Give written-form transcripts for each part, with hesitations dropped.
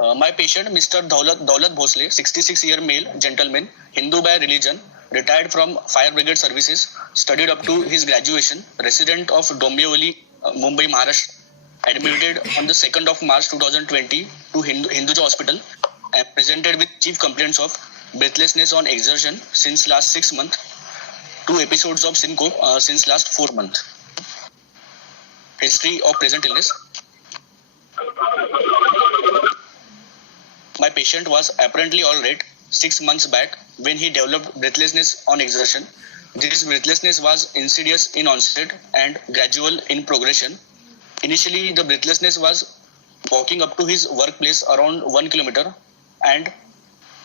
My patient, Mr. Daulat Bhosle, 66-year male gentleman, Hindu by religion, retired from Fire Brigade services, studied up to his graduation, resident of Dombivli, Mumbai, Maharashtra, admitted on the 2nd of March 2020 to Hinduja Hospital and presented with chief complaints of breathlessness on exertion since last 6 months, 2 episodes of syncope since last 4 months. History of present illness. My patient was apparently all right 6 months back when he developed breathlessness on exertion. This breathlessness was insidious in onset and gradual in progression. Initially, the breathlessness was walking up to his workplace around 1 kilometer and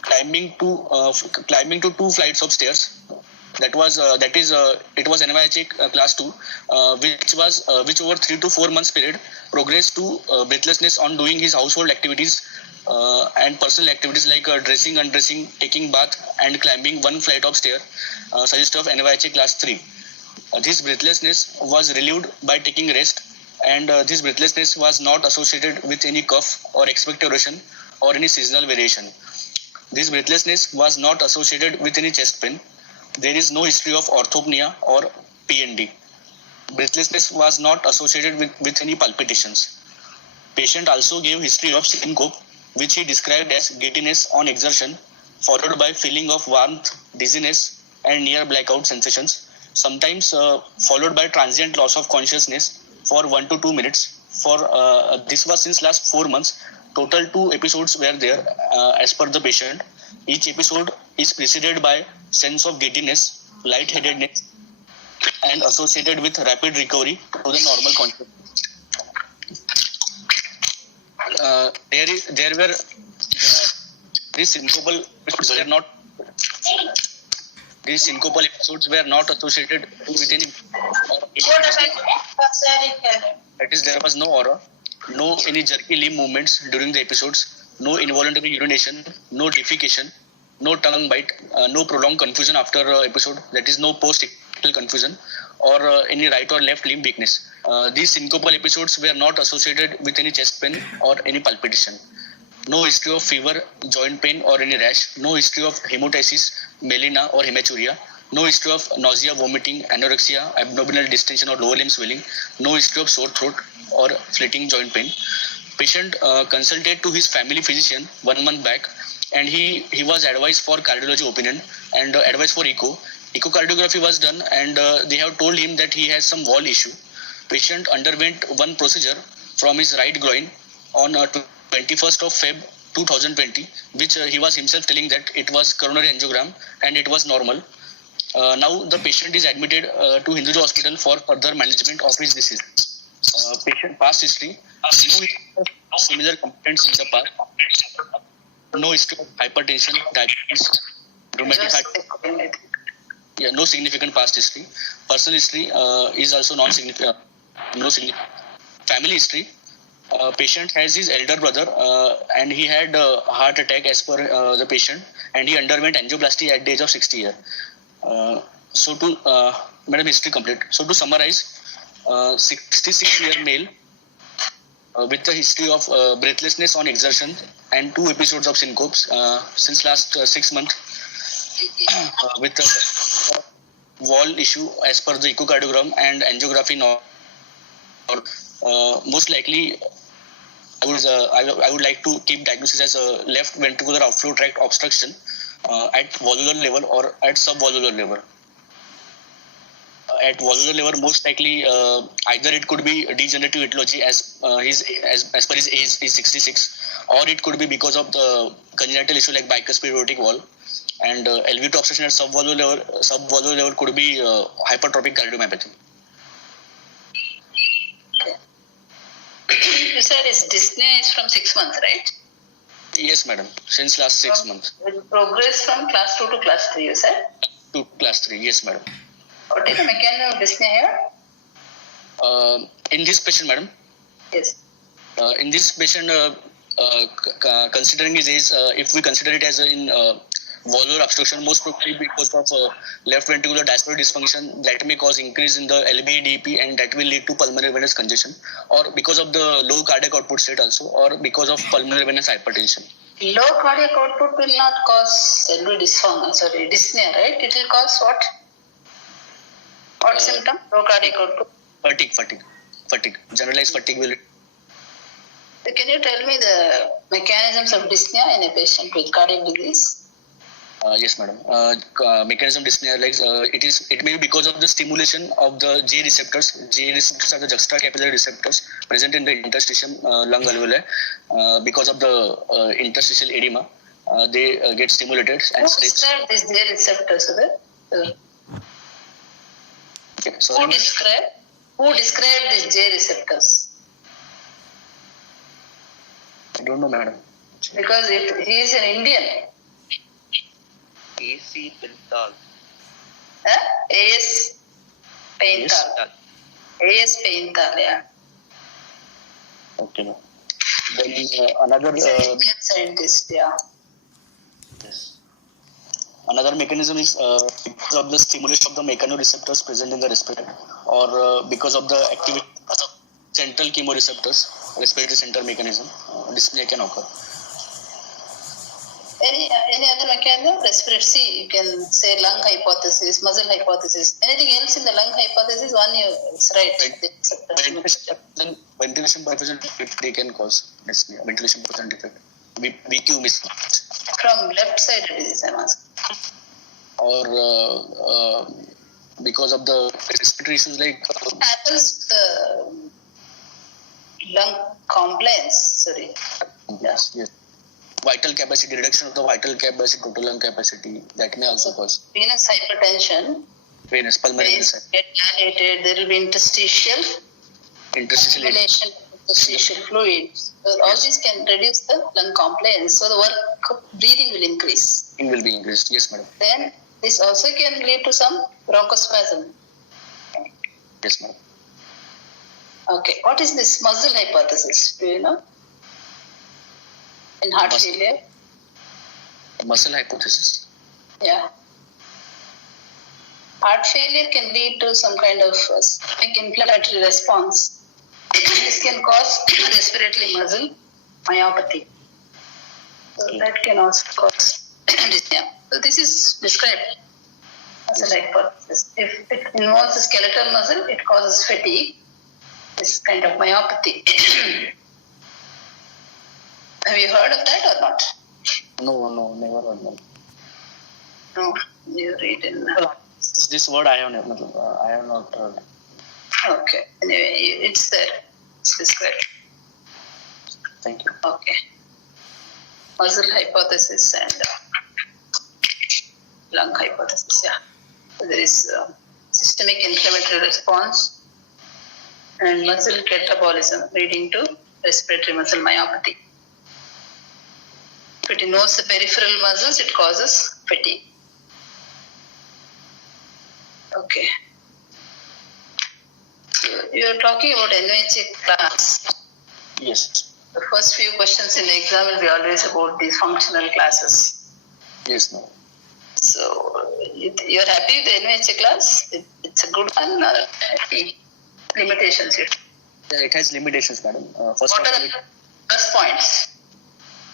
climbing to 2 flights of stairs. It was NYHA class 2, which over 3 to 4 months period progressed to breathlessness on doing his household activities and personal activities like dressing, undressing, taking bath, and climbing 1 flight of stair, suggestive of NYHA class 3. This breathlessness was relieved by taking rest, and this breathlessness was not associated with any cough or expectoration or any seasonal variation. This breathlessness was not associated with any chest pain. There is no history of orthopnea or PND. Breathlessness was not associated with any palpitations. Patient also gave history of syncope, which he described as giddiness on exertion, followed by feeling of warmth, dizziness, and near blackout sensations, sometimes followed by transient loss of consciousness for 1 to 2 minutes. This was since last 4 months. Total 2 episodes were there as per the patient. Each episode is preceded by sense of giddiness, lightheadedness, and associated with rapid recovery to the normal consciousness. These syncopal episodes were not associated with any. That is, there was no aura, no any jerky limb movements during the episodes, no involuntary urination, no defecation, no tongue bite, no prolonged confusion after episode. That is, no post-ictal confusion or any right or left limb weakness. These syncopal episodes were not associated with any chest pain or any palpitation. No history of fever, joint pain or any rash. No history of hemoptysis, melena or hematuria. No history of nausea, vomiting, anorexia, abdominal distension or lower limb swelling. No history of sore throat or fleeting joint pain. Patient consulted to his family physician 1 month back, and he was advised for cardiology opinion and advised for echo. Echocardiography was done, and they have told him that he has some wall issue. Patient underwent one procedure from his right groin on 21st of Feb 2020, which he was himself telling that it was coronary angiogram and it was normal. Now the patient is admitted to Hinduja Hospital for further management of his disease. Patient past history, no similar complaints in the past, no history of hypertension, diabetes, rheumatic heart. No significant past history. Personal history is also non-significant. No significant. Family history. Patient has his elder brother and he had a heart attack as per the patient, and he underwent angioplasty at the age of 60 years. Madam, history complete. So to summarize, 66-year male with the history of breathlessness on exertion and 2 episodes of syncopes since last 6 months with the wall issue as per the echocardiogram and angiography. Most likely, I would like to keep diagnosis as a left ventricular outflow tract obstruction at valvular level or at subvalvular level. At valvular level, most likely either it could be degenerative etiology as per his age is 66, or it could be because of the congenital issue like bicuspid aortic valve, and LV2 obstruction at subvalvular level could be hypertrophic cardiomyopathy. You said his dyspnea is from 6 months, right? Yes, madam. Since last 6 months. With progress from class 2 to class 3, you said? To class 3, yes, madam. What is the mechanism of dyspnea here? In this patient, madam? Yes. In this patient, considering his age, if we consider it as in valvular obstruction, most probably because of left ventricular diastolic dysfunction, that may cause increase in the LVEDP and that will lead to pulmonary venous congestion, or because of the low cardiac output state also, or because of pulmonary venous hypertension. Low cardiac output will not cause LV dyspnea, right? It will cause what? What symptom? Low cardiac output? Fatigue. Generalized fatigue will. Can you tell me the mechanisms of dyspnea in a patient with cardiac disease? Yes, madam. Mechanism dyspnea, like it may be because of the stimulation of the J receptors. J receptors are the juxtacapillary receptors present in the interstitium lung alveoli. Because of the interstitial edema, they get stimulated. And who described these J receptors? Okay, sorry, who described these J receptors? I don't know, madam. Because he is an Indian. AC Pental. AS Paintal. AS Paintal, yeah. Okay, ma'am. Then another. Indian scientist, yeah. Yes. Another mechanism is because of the stimulation of the mechanoreceptors present in the respirator, or because of the activity of central chemoreceptors, respiratory center mechanism, dyspnea can occur. Any other mechanism? Respiratory, you can say lung hypothesis, muscle hypothesis. Anything else in the lung hypothesis? One is right. Ventilation perfusion defect, they can cause dyspnea. Ventilation perfusion defect. VQ mismatch. From left side disease, I'm asking. Or because of the respiratory issues like. Happens the lung compliance. Sorry. Yes. Vital capacity, reduction of the vital capacity, total lung capacity, that may also cause. Venous hypertension. Venous, pulmonary venous. Get dilated, there will be interstitial accumulation of interstitial fluid. So all these can reduce the lung compliance. So the work of breathing will increase. It will be increased, yes, madam. Then this also can lead to some bronchospasm. Yes, madam. Okay, what is this muscle hypothesis? Do you know? In heart failure? Muscle hypothesis. Yeah. Heart failure can lead to some kind of systemic inflammatory response. This can cause respiratory muscle myopathy. So that can also cause dyspnea. So this is described as a hypothesis. If it involves the skeletal muscle, it causes fatigue. This kind of myopathy. Have you heard of that or not? No, never heard of. No, you read in. This word I have not heard. Okay. Anyway, it's there. It's described. Thank you. Okay. Muscle hypothesis and lung hypothesis. Yeah. So there is systemic inflammatory response and muscle catabolism leading to respiratory muscle myopathy. If it involves the peripheral muscles, it causes fatigue. Okay. So you are talking about NYHA class. Yes. The first few questions in the exam will be always about these functional classes. Yes, ma'am. So you are happy with the NYHA class? It's a good one or any limitations here? Yeah, it has limitations, madam. What are the plus points?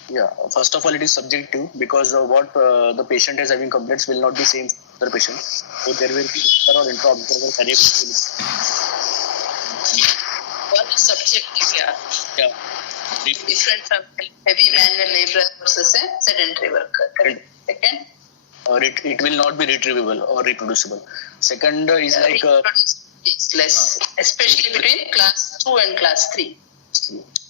Yeah, first of all, it is subjective because what the patient is having complaints will not be same for the patient. So there will be inter or intra-observer cardiac. One is subjective, Yeah. Different from heavy manual labor versus a sedentary worker. Correct. Second? It will not be retrievable or reproducible. Second is like. It's less, especially between class 2 and class 3.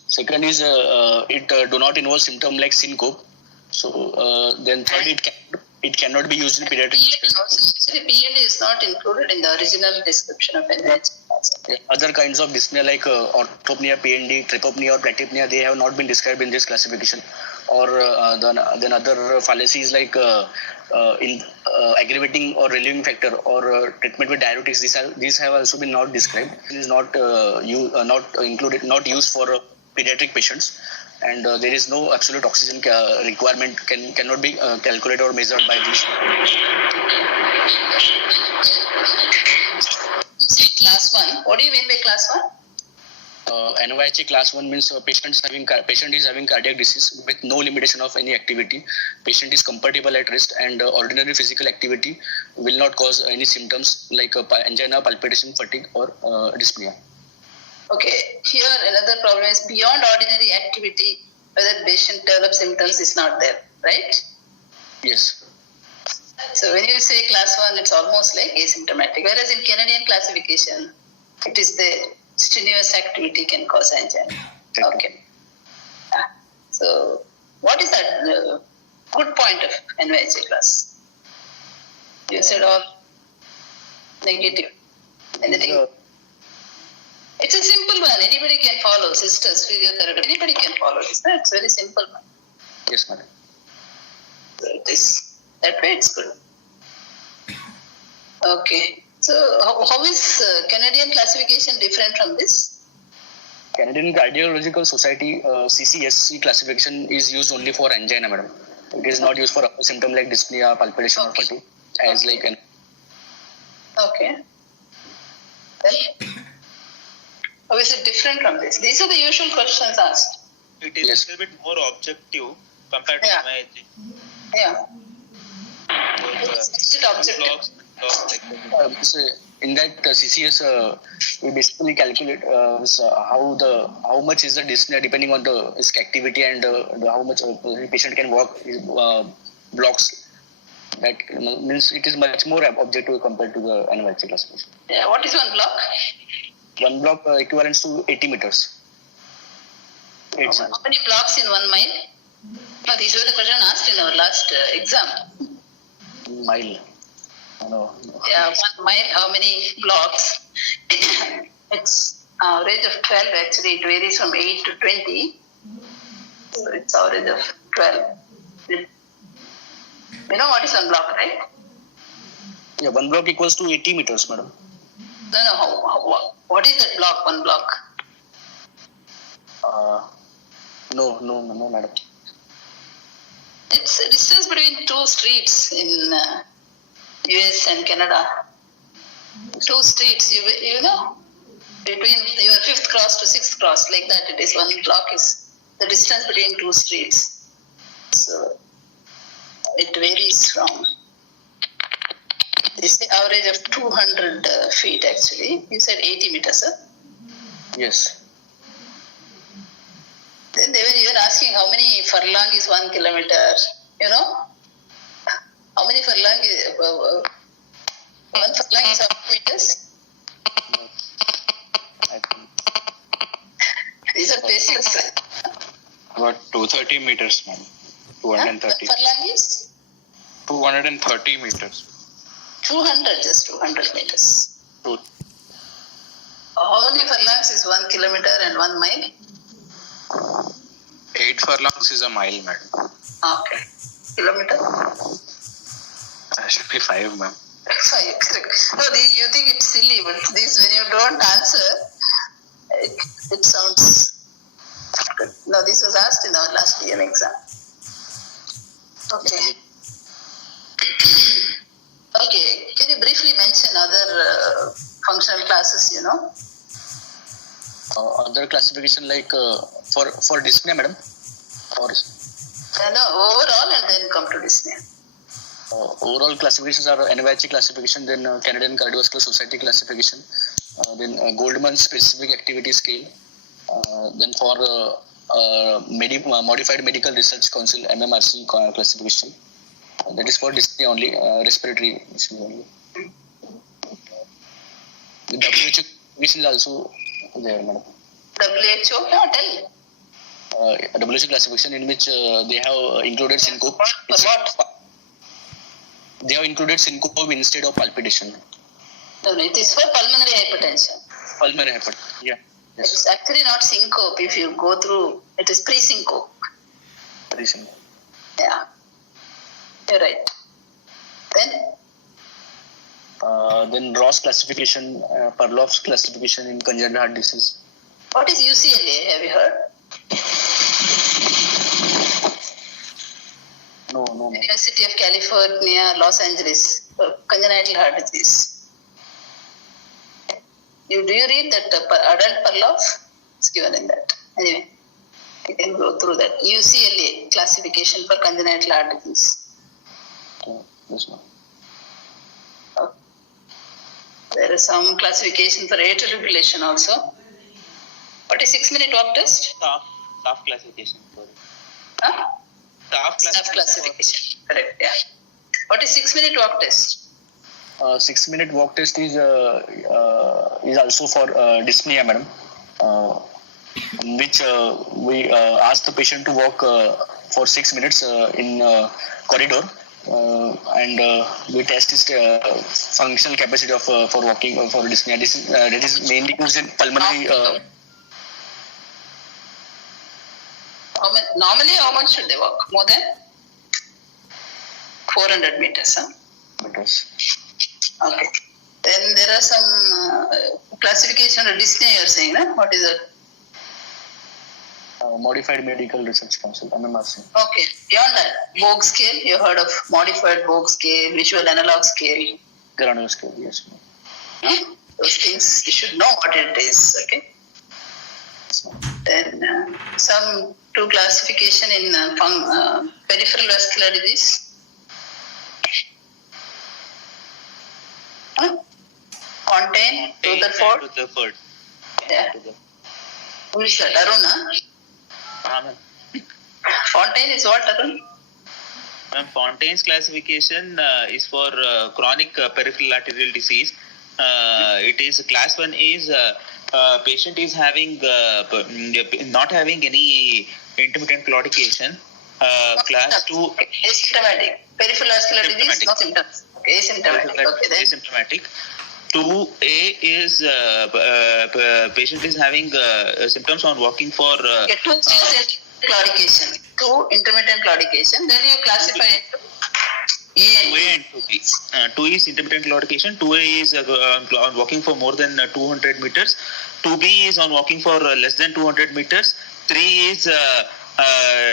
Second is it do not involve symptom like syncope. So then third, it cannot be used in pediatric. PND is not included in the original description of NYHA. Other kinds of dyspnea like orthopnea, PND, trypopnea or platypnea, they have not been described in this classification. Or then other fallacies like in aggravating or relieving factor or treatment with diuretics. These have also been not described. It is not included, not used for pediatric patients, and there is no absolute oxygen requirement cannot be calculated or measured by this. Class 1. What do you mean by class 1? NYHA class 1 means patient is having cardiac disease with no limitation of any activity. Patient is comfortable at rest, and ordinary physical activity will not cause any symptoms like angina, palpitation, fatigue, or dyspnea. Okay, here another problem is beyond ordinary activity, whether patient develops symptoms is not there, right? Yes. So when you say class 1, it's almost like asymptomatic, whereas in Canadian classification, it is there. Strenuous activity can cause angina. Okay. So what is that good point of NYHA class? You said all negative. Anything? It's a simple one. Anybody can follow. Sisters, physiotherapy. Anybody can follow this. It's very simple one. Yes, madam. So that way it's good. Okay. So how is Canadian classification different from this? Canadian Cardiological Society CCSC classification is used only for angina, madam. It is not used for other symptom like dyspnea, palpitation, or fatigue. As like an. Okay. Then how is it different from this? These are the usual questions asked. It is a little bit more objective compared to NYHA. Yeah. Is it objective? In that CCS, we basically calculate how much is the dyspnea depending on the activity and how much the patient can walk blocks. That means it is much more objective compared to the NYHA classification. Yeah. What is one block? One block equivalent to 80 meters. How many blocks in 1 mile? No, these were the questions asked in our last exam. Mile. No. Yeah, 1 mile, how many blocks? It's average of 12 actually. It varies from 8 to 20. So it's average of 12. You know what is one block, right? Yeah, 1 block equals to 80 meters, madam. No. What is that block, 1 block? No, madam. It's a distance between 2 streets in US and Canada. 2 streets, you know, between your 5th cross to 6th cross, like that it is. 1 block is the distance between 2 streets. So it varies from, it's the average of 200 feet actually. You said 80 meters, huh? Yes. Then they were even asking how many furlong is 1 kilometer, you know? How many furlong is, 1 furlong is how many meters? These are bases. About 230 meters, ma'am. 230. Furlong is? 230 meters. 200, just 200 meters. Two. How many furlongs is 1 kilometer and 1 mile? 8 furlongs is a mile, madam. Okay. Kilometer? Should be 5, ma'am. 5, correct. No, you think it's silly, but this, when you don't answer, it sounds good. No, this was asked in our last year exam. Okay. Okay, can you briefly mention other functional classes, you know? Other classification like for dyspnea, madam? Or No, overall and then come to dyspnea. overall classifications are NYHA classification, then Canadian Cardiovascular Society classification, then Goldman Specific Activity Scale, then for Modified Medical Research Council MMRC classification. That is for dyspnea only, respiratory issues only. The WHO classification is also there, madam. WHO? No, tell. WHO classification in which they have included syncope. What? They have included syncope instead of palpitation. No, it is for pulmonary hypertension. Pulmonary hypertension. Yeah. Yes. It's actually not syncope. If you go through, it is pre-syncope. Pre-syncope. Yeah. You're right. Then Ross classification, Perloff's classification in congenital heart disease. What is UCLA? Have you heard? No, ma'am. University of California, Los Angeles, for congenital heart disease. Do you read that adult Perloff? It's given in that. Anyway, you can go through that. UCLA classification for congenital heart disease. Yes, ma'am. There is some classification for atrial fibrillation also. What is 6-minute walk test? Staff classification. Huh? Staff Classification. Correct, yeah. What is 6-minute walk test? 6-minute walk test is also for dyspnea, madam. Which we ask the patient to walk for 6 minutes in corridor, and we test his functional capacity of for walking for dyspnea. That is mainly used in pulmonary. Normally, how much should they walk? More than 400 meters. Huh? Meters. Okay. Then there are some classification of dyspnea you're saying, huh? What is that? Modified Medical Research Council, MMRC. Okay. Beyond that, Vogue scale, you heard of modified Vogue scale, visual analog scale. Granular scale, yes, ma'am. Those things, you should know what it is, okay? Yes, ma'am. Then some two classification in peripheral vascular disease. Fontaine, Rutherford. Yeah. Who is that? Arun, huh? Fontaine is what, Arun? Fontaine's classification is for chronic peripheral arterial disease. It is class 1 is patient is having not having any intermittent claudication. Class 2 asymptomatic. Peripheral vascular disease, no symptoms. Okay, asymptomatic. Okay, then. Asymptomatic. 2A is patient is having symptoms on walking for. Okay, 2 is claudication. 2 intermittent claudication. Then you classify it to A and 2B. 2 is intermittent claudication. 2A is on walking for more than 200 meters. 2B is on walking for less than 200 meters. 3 is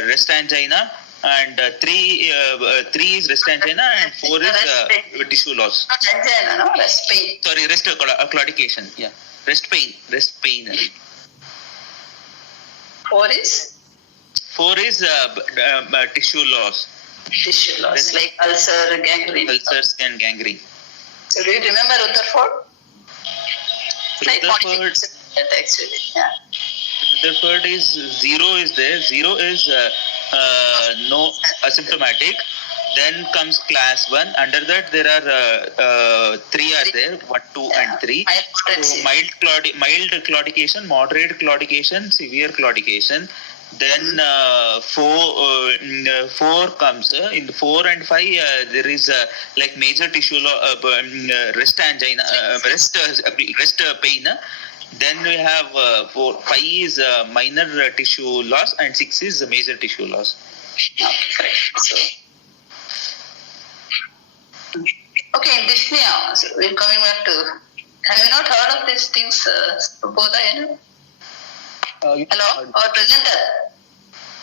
rest angina. And 3 is rest angina and 4 is tissue loss. Not angina, no? Rest pain. Sorry, rest claudication. Yeah, rest pain. 4 is? 4 is tissue loss. Tissue loss, like ulcer, gangrene. Ulcers and gangrene. So do you remember Rutherford? Rutherford. Actually, yeah. Rutherford is 0 is there. 0 is no asymptomatic. Then comes class 1. Under that there are 3 are there. 1, 2 and 3. So mild claudication, moderate claudication, severe claudication. Then 4 comes in the 4 and 5 there is like major tissue rest angina, rest pain. Then we have 5 is minor tissue loss and 6 is major tissue loss. Okay, correct. So, okay, dyspnea. So we're coming back to. Have you not heard of these things, Bodha? Hello, our presenter.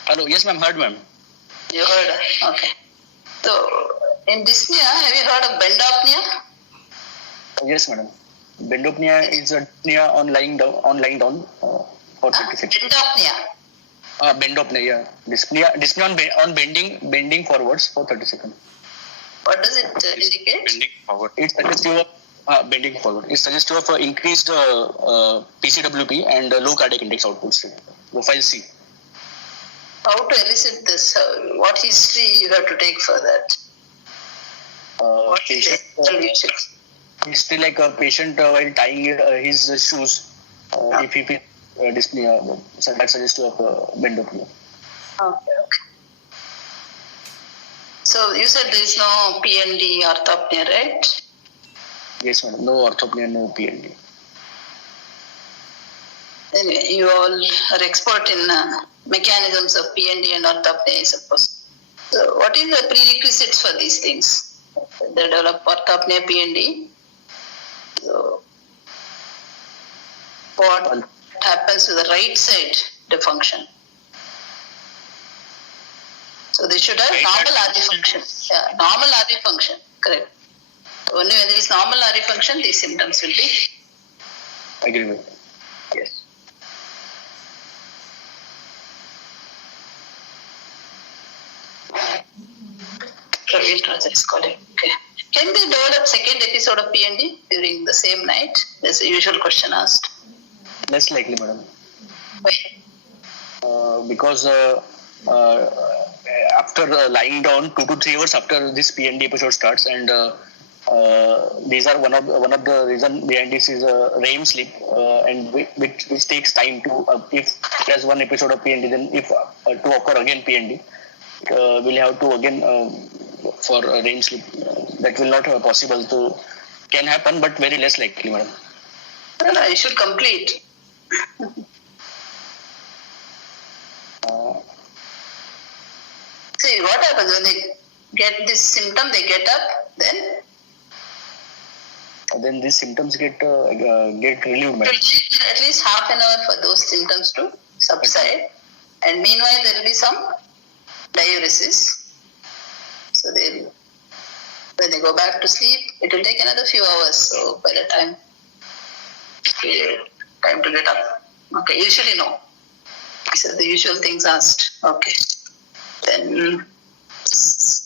Hello, yes, ma'am. Heard, ma'am. You heard? Okay. So in dyspnea, have you heard of bendopnea? Yes, madam. Bendopnea is a dyspnea on lying down for 30 seconds. Bendopnea. Bendopnea, yeah. Dyspnea on bending forwards for 30 seconds. What does it indicate? Bending forward. It suggests you bending forward. It suggests you of increased PCWP and low cardiac index outputs. Profile C. How to elicit this? What history you have to take for that? What Patient, is history like a patient while tying his shoes, if he dyspnea, that suggests you of bendopnea. Okay. So you said there is no PND orthopnea, right? Yes, madam. No orthopnea, no PND. Anyway, you all are expert in mechanisms of PND and orthopnea, I suppose. So what is the prerequisites for these things? They develop orthopnea, PND. So what happens to the right side dysfunction? So they should have normal RV function. Yeah, normal RV function. Correct. Only when there is normal RV function, these symptoms will be. Agree with. Yes. Praveen Raja is calling. Okay. Can they develop second episode of PND during the same night? That's the usual question asked. Less likely, madam. Why? Because after lying down 2 to 3 hours after this PND episode starts, and these are one of the reason behind this is REM sleep, and which takes time to if there's one episode of PND, then if to occur again PND, we'll have to again for REM sleep. That will not possible to can happen, but very less likely, madam. No, you should complete. See, what happens when they get this symptom, they get up, then These symptoms get relieved, madam. it will take at least half an hour for those symptoms to subside. And meanwhile, there will be some diuresis. So when they go back to sleep, it will take another few hours. So by the time to get up. Okay, usually no. These are the usual things asked. Okay. Then, so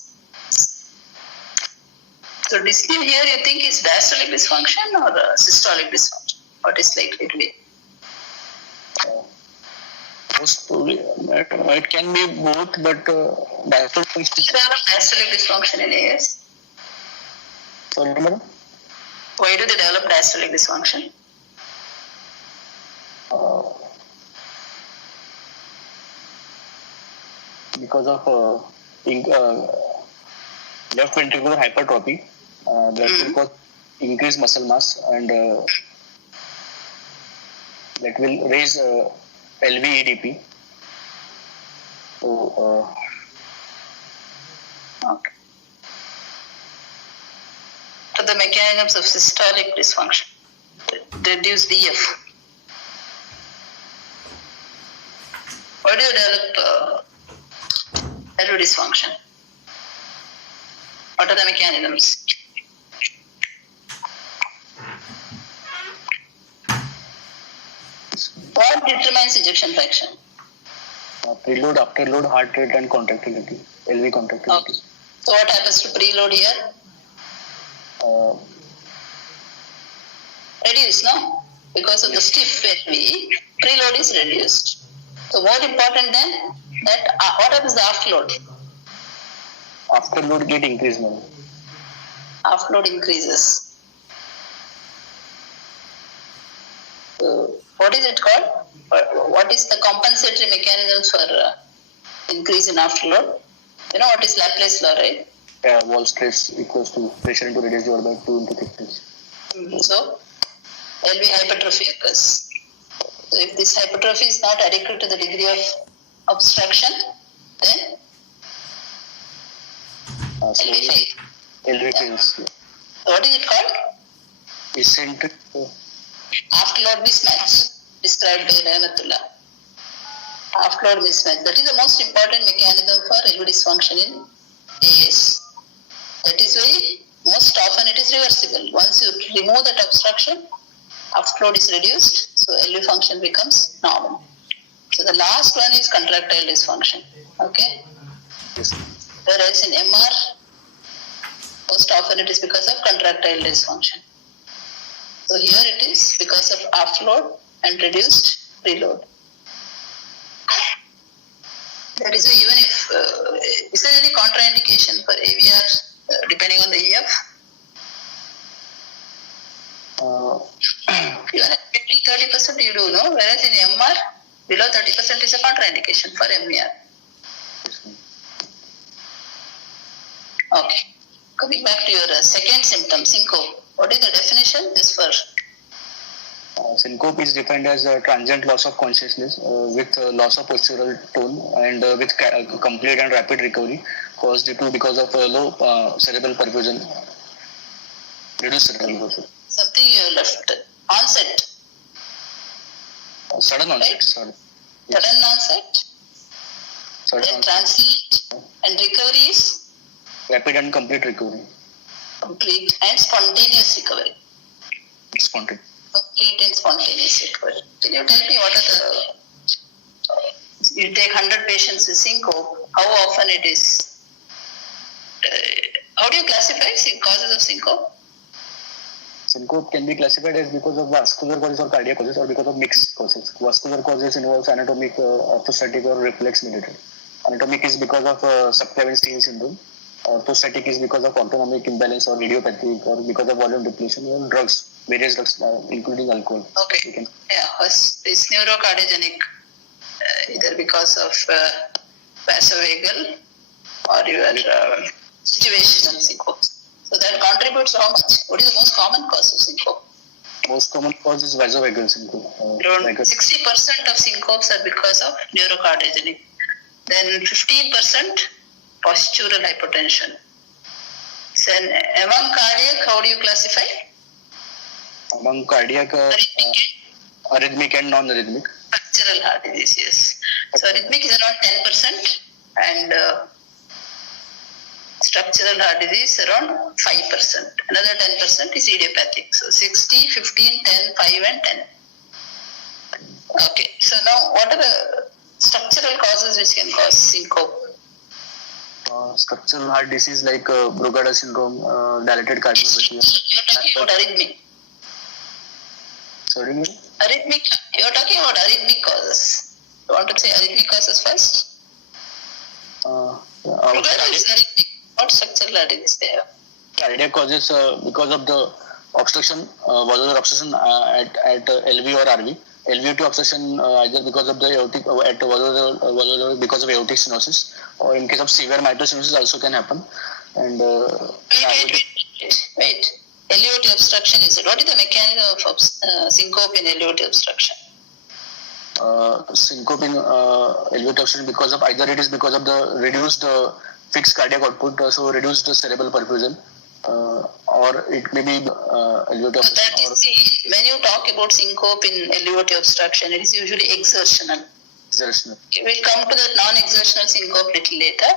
dyspnea here you think is diastolic dysfunction or systolic dysfunction? What is likely to be? Most probably, it can be both, but diastolic Diastolic dysfunction in AS. Sorry, madam. Why do they develop diastolic dysfunction? Because of left ventricular hypertrophy, that will cause increased muscle mass, and that will raise LVEDP. So, Okay. So the mechanisms of systolic dysfunction. Reduce DF. Why do you develop LV dysfunction? What are the mechanisms? What determines ejection fraction? preload, afterload, heart rate, and contractility, LV contractility. Okay. So what happens to preload here? Reduce, no? Because of the stiff LV, preload is reduced. So more important than that, what happens to the afterload? Afterload get increased now. Afterload increases. So what is it called? What is the compensatory mechanism for increase in afterload? You know what is Laplace law, right? Wall stress equals to pressure into radius divided by 2 into thickness. So LV hypertrophy occurs. So if this hypertrophy is not adequate to the degree of obstruction, then So LV fails. LV fails. So what is it called? Eccentric. Afterload mismatch, described by Rahmatullah. Afterload mismatch. That is the most important mechanism for LV dysfunction in AS. That is why most often it is reversible. Once you remove that obstruction, afterload is reduced, so LV function becomes normal. So the last one is contractile dysfunction. Okay? Yes. Whereas in MR, most often it is because of contractile dysfunction. So here it is because of afterload and reduced preload. That is why even if, is there any contraindication for AVR depending on the EF? Even at 20-30% you do, no? Whereas in MR, below 30% is a contraindication for MER. Okay. Coming back to your second symptom, syncope. What is the definition? This for Syncope is defined as a transient loss of consciousness with loss of postural tone and with complete and rapid recovery caused because of low cerebral perfusion, reduced cerebral perfusion. something you left. Onset. Sudden onset. Right? Sudden onset. Then transient and recovery is rapid and complete recovery. complete and spontaneous recovery. Spontaneous. Complete and spontaneous recovery. Can you tell me what are the, you take 100 patients with syncope, how often it is? How do you classify causes of syncope? Syncope can be classified as because of vascular causes or cardiac causes or because of mixed causes. Vascular causes involves anatomic, orthostatic or reflex mediated. Anatomic is because of subclavian steal syndrome. Orthostatic is because of autonomic imbalance or idiopathic or because of volume depletion or drugs, various drugs including alcohol. Okay. Yeah, it's neurocardiogenic, either because of vasovagal or your situational syncope. So that contributes how much? What is the most common cause of syncope? Most common cause is vasovagal syncope. Around 60% of syncopes are because of neurocardiogenic. Then 15% postural hypotension. Then among cardiac, how do you classify? Among cardiac, arrhythmic and non-arrhythmic. Structural heart disease, yes. So arrhythmic is around 10% and structural heart disease around 5%. Another 10% is idiopathic. So 60, 15, 10, 5 and 10. Okay. So now what are the structural causes which can cause syncope? Structural heart disease like Brugada syndrome, dilated cardiomyopathy. You're talking about arrhythmic. Sorry, ma'am? Arrhythmic. You're talking about arrhythmic causes. You want to say arrhythmic causes first? Brugada is arrhythmic. What structural heart disease they have? Cardiac causes because of the obstruction, valvular obstruction at LV or RV. LVOT obstruction either because of the aortic at valvular because of aortic stenosis, or in case of severe mitral stenosis also can happen. And wait. LVOT obstruction is it? What is the mechanism of syncope in LVOT obstruction? Syncope in LVOT obstruction because of either it is because of the reduced fixed cardiac output, so reduced cerebral perfusion, or it may be LVOT obstruction. So when you talk about syncope in LVOT obstruction, it is usually exertional. Exertional. Okay, we'll come to the non-exertional syncope little later.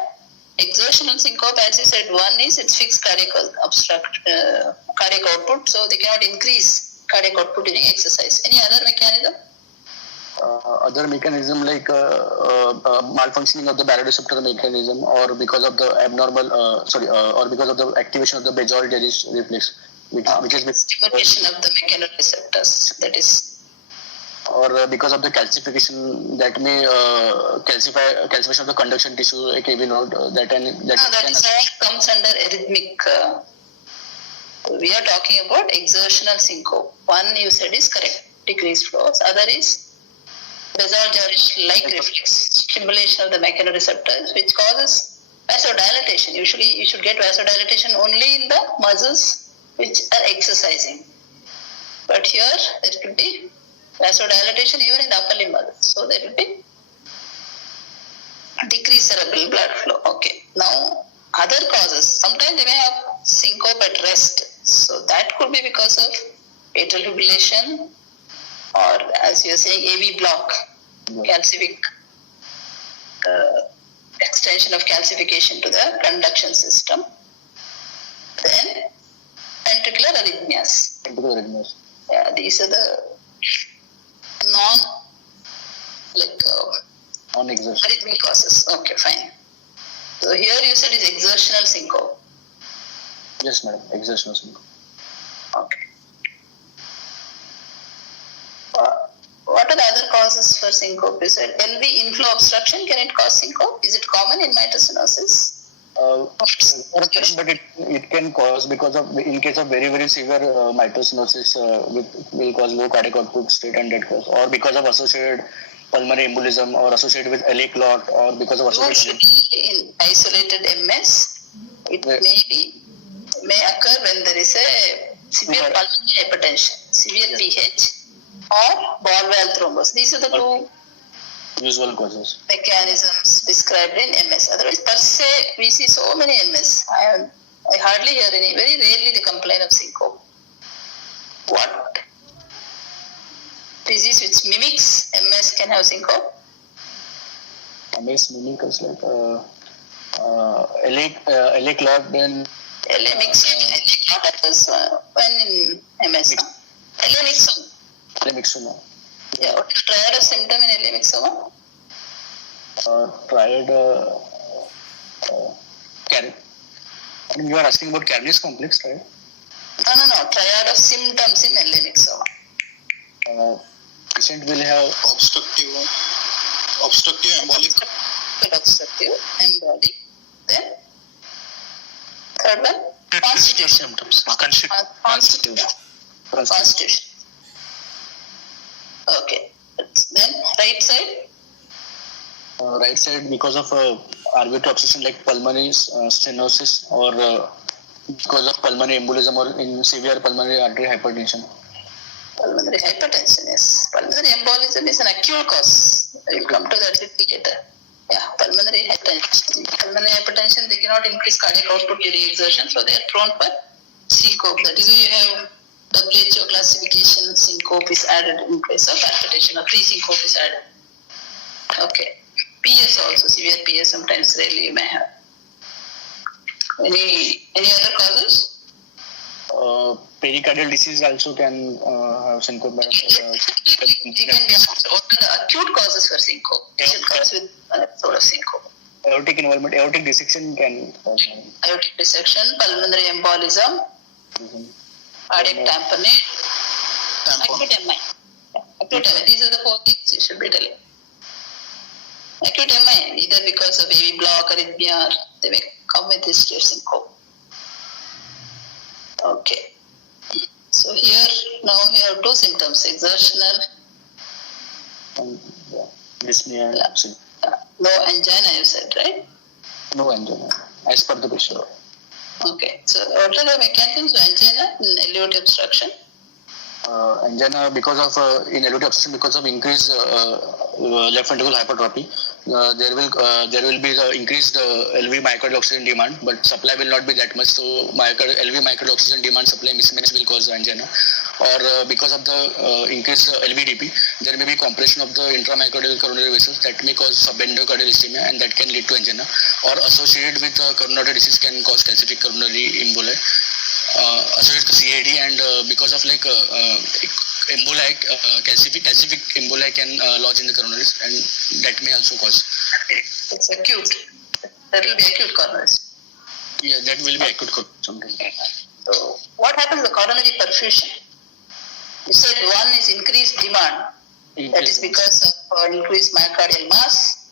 Exertional syncope, as you said, one is it's fixed cardiac output, so they cannot increase cardiac output during exercise. Any other mechanism? Other mechanism like malfunctioning of the baroreceptor mechanism, or because of the or because of the activation of the basal reflex, which is stimulation of the mechanoreceptors. That is, or because of the calcification that may calcification of the conduction tissue, like AV node, that is all comes under arrhythmic. We are talking about exertional syncope. One you said is correct, decreased flows. Other is basal like reflex, stimulation of the mechanoreceptors, which causes vasodilatation. Usually, you should get vasodilatation only in the muscles which are exercising. But here, there could be vasodilatation even in the upper limb muscles. So, there will be decreased cerebral blood flow. Okay. Now, other causes. Sometimes they may have syncope at rest. So, that could be because of atrial fibrillation, or as you are saying, AV block, calcific, extension of calcification to the conduction system. Then ventricular arrhythmias. Yeah, these are the arrhythmic causes. Okay, fine. So here you said is exertional syncope. Yes, madam, exertional syncope. Okay. What are the other causes for syncope? You said LV inflow obstruction. Can it cause syncope? Is it common in mitral stenosis? But it can cause, because of in case of very very severe mitral stenosis, will cause low cardiac output state and dead cause, or because of associated pulmonary embolism, or associated with LA clot, or because of associated in isolated MS. It may occur when there is a severe pulmonary hypertension, severe PH, or ball valve thrombosis. These are the two usual causes mechanisms described in MS. Otherwise, per se, we see so many MS. I hardly hear any. Very rarely they complain of syncope. What disease which mimics MS can have syncope? MS mimic is like LA clot, then LA mixum. That was when in MS. LA mixum. LA mixuma. Yeah, what is the triad of symptom in LA mixoma? Triad. And you are asking about Carney's complex, right? No. Triad of symptoms in LA mixoma. Patient will have obstructive embolic. Obstructive embolic. Then third one, constitution. Symptoms. Constitution. Okay. Then right side. Right side because of arbitrary obstruction like pulmonary stenosis or because of pulmonary embolism or in severe pulmonary artery hypertension. Pulmonary hypertension, yes. Pulmonary embolism is an acute cause. I will come to that later. Yeah, pulmonary hypertension. Pulmonary hypertension, they cannot increase cardiac output during exertion, so they are prone for syncope. That is why you have WHO classification, syncope is added in place of hypertension, or pre-syncope is added. Okay. PS also, severe PS sometimes rarely you may have. Any other causes? Pericardial disease also can have syncope. It can be what are the acute causes for syncope? Patient comes with an episode of syncope. Aortic involvement, aortic dissection can Aortic dissection, pulmonary embolism, cardiac tamponade, acute MI. Acute MI. These are the 4 things you should be telling. Acute MI, either because of AV block, arrhythmia, or they may come with history of syncope. Okay. So here, now we have 2 symptoms, exertional, dyspnea. no angina, you said, right? No angina, as per the patient. Okay. So what are the mechanisms of angina in LVOT obstruction? Angina because of in LVOT obstruction because of increased left ventricle hypertrophy. There will be the increased LV myocardial oxygen demand, but supply will not be that much. So LV myocardial oxygen demand supply mismatch will cause angina. Or because of the increased LVDP, there may be compression of the intramyocardial coronary vessels that may cause subendocardial ischemia, and that can lead to angina. Or associated with coronary disease can cause calcific coronary emboli. Associated to CAD, and because of like emboli, calcific emboli can lodge in the coronaries, and that may also cause. It's acute. That will be acute coronaries. Yeah, that will be acute something. So what happens to the coronary perfusion? You said one is increased demand. That is because of increased myocardial mass.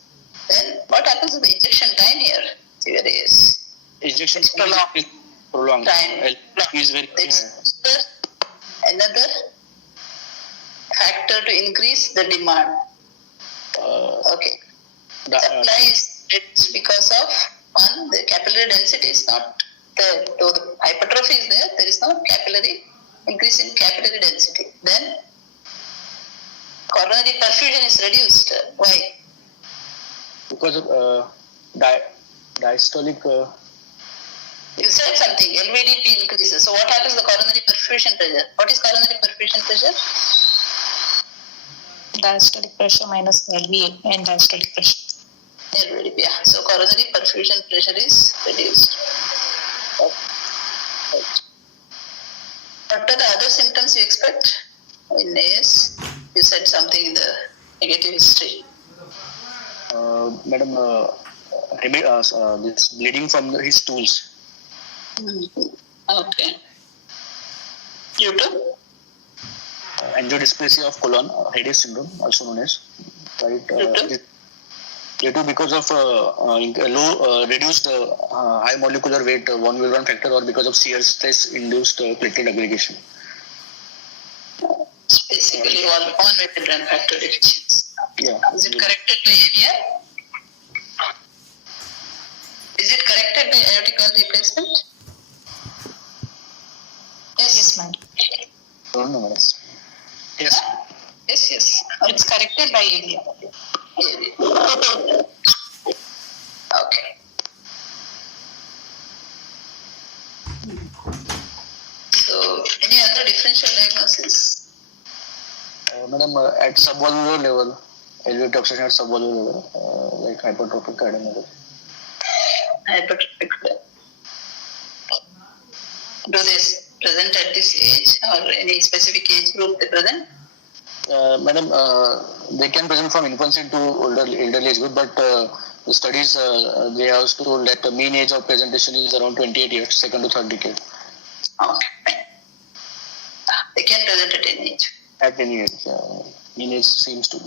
Then what happens to the ejection time here? Here is Ejection prolonged time. Is very Another factor to increase the demand. Okay. Supply is reduced because of one, the capillary density is not there. Though the hypertrophy is there, there is no increase in capillary density. Then coronary perfusion is reduced. Why? because of diastolic. You said something, LVDP increases. So what happens to the coronary perfusion pressure? What is coronary perfusion pressure? Diastolic pressure minus LV and diastolic pressure. LVDP, yeah. So coronary perfusion pressure is reduced. What are the other symptoms you expect in AS? You said something in the negative history. Madam, this bleeding from his stools. Okay. You too? Angiodysplasia of colon, Haydes syndrome, also known as. Right. Due to because of reduced high molecular weight von Willebrand factor, or because of shear stress induced platelet aggregation. It's basically all von Willebrand factor deficiency. Yeah. Is it corrected by AVR? Is it corrected by aortic valve replacement? Yes, madam. Don't know. Yes. Yes. It's corrected by AVR. Okay. So, any other differential diagnosis? Madam, at subvalvular level, elevated obstruction at subvalvular level, like hypertrophic cardiomyopathy. Hypertrophic. Do they present at this age or any specific age group they present? Madam, they can present from infancy to elderly age group, but the studies they have told that the mean age of presentation is around 28 years, second to third decade. Okay. They can present at any age. At any age, mean age seems to.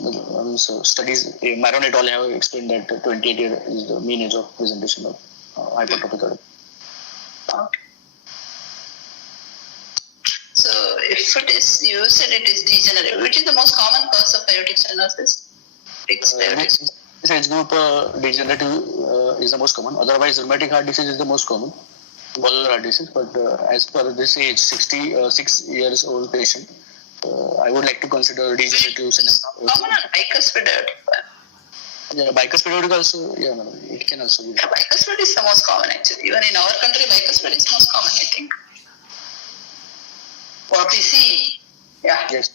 So studies, Maron et al. Have explained that 28 years is the mean age of presentation of hypertrophic cardiomyopathy. Okay. So if it is, you said it is degenerative. Which is the most common cause of aortic stenosis? Fixed aortic. This age group degenerative is the most common. Otherwise, rheumatic heart disease is the most common. Valvular heart disease, but as per this age, 66 years old patient, I would like to consider degenerative stenosis. Common on bicuspid aortic valve. Yeah, bicuspid aortic also, yeah, madam, it can also be. Yeah, bicuspid is the most common actually. Even in our country, bicuspid is most common, I think. What we see, yeah. Yes.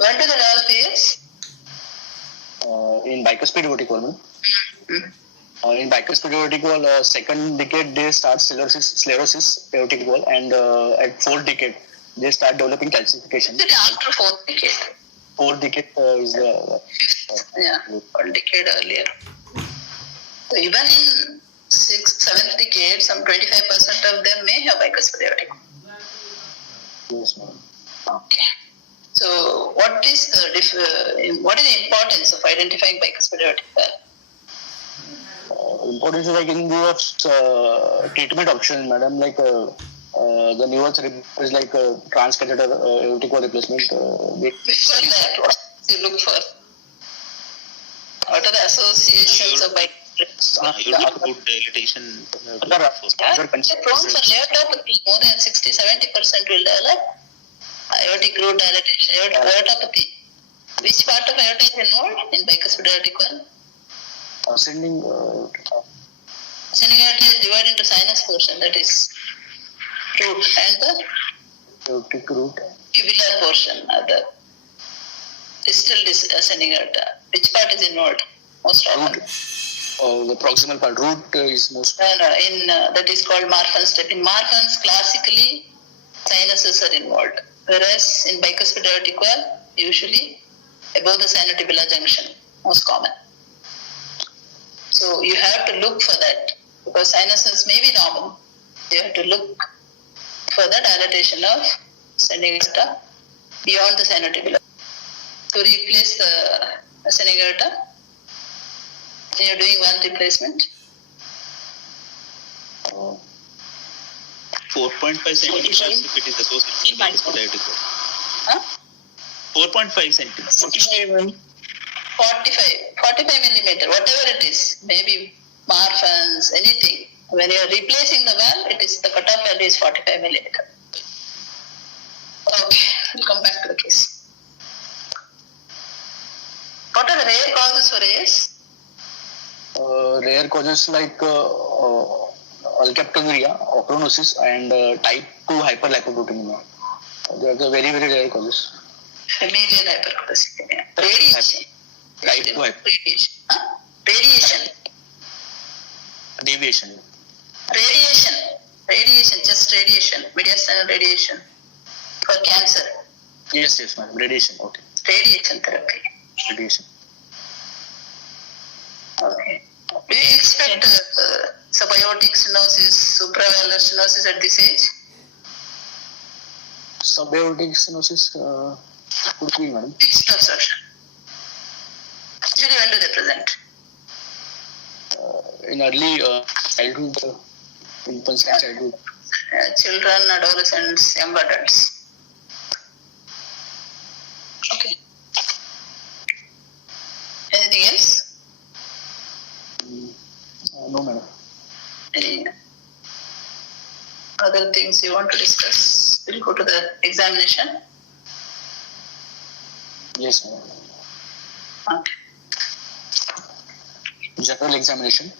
When do they develop AS? In bicuspid aortic valve, in bicuspid aortic valve, second decade they start sclerosis aortic valve, and at fourth decade they start developing calcification. Is it after fourth decade? Fourth decade is the Fifth, yeah, 1 decade earlier. So even in 6th, 7th decade, some 25% of them may have bicuspid aortic. yes, madam. Okay. So what is the what is the importance of identifying bicuspid aortic valve? Importance is like in view of treatment options, madam, like the newer therapy is like transcatheter aortic valve replacement. Before that, what do you look for? What are the associations of bicuspid? You need good dilatation. Other They're prone for aortopathy. More than 60-70% will develop aortic root dilatation, aortopathy. Which part of aorta is involved in bicuspid aortic valve? ascending Ascending aorta is divided into sinus portion, that is root, and the aortic root. tubular portion, the distal ascending aorta. Which part is involved most often? The proximal part, root is most. No, in that is called Marfan's step. In Marfan's, classically, sinuses are involved, whereas in bicuspid aortic valve, usually above the sinotubular junction, most common. So you have to look for that because sinuses may be normal. You have to look for the dilatation of ascending aorta beyond the sinotubular. To replace the ascending aorta, you are doing one replacement. 4.5 centimeters if it is associated with bicuspid aortic valve. Huh? 4.5 centimeters. 45 millimeter, whatever it is, maybe Marfan's, anything. When you are replacing the valve, it is the cutoff value is 45 millimeter. Okay, we'll come back to the case. What are the rare causes for AS? Rare causes like alkaptonuria, ochronosis, and type 2 hyperlipoproteinemia. They are the very, very rare causes. Familial hypercholesterolemia. Radiation. Type 2 Radiation. Huh? Radiation. deviation. Radiation, just radiation. Mediastinal radiation. For cancer. Yes, madam. Radiation. Okay. Radiation therapy. Radiation. Okay. Do you expect subaortic stenosis, supravalvular stenosis at this age? Subaortic stenosis could be, madam. Fixed obstruction. Usually when do they present? In early childhood, infancy and childhood. Children, adolescents, young adults. Okay. Anything else? No, madam. Any other things you want to discuss? We'll go to the examination. Yes, madam. Okay. General examination.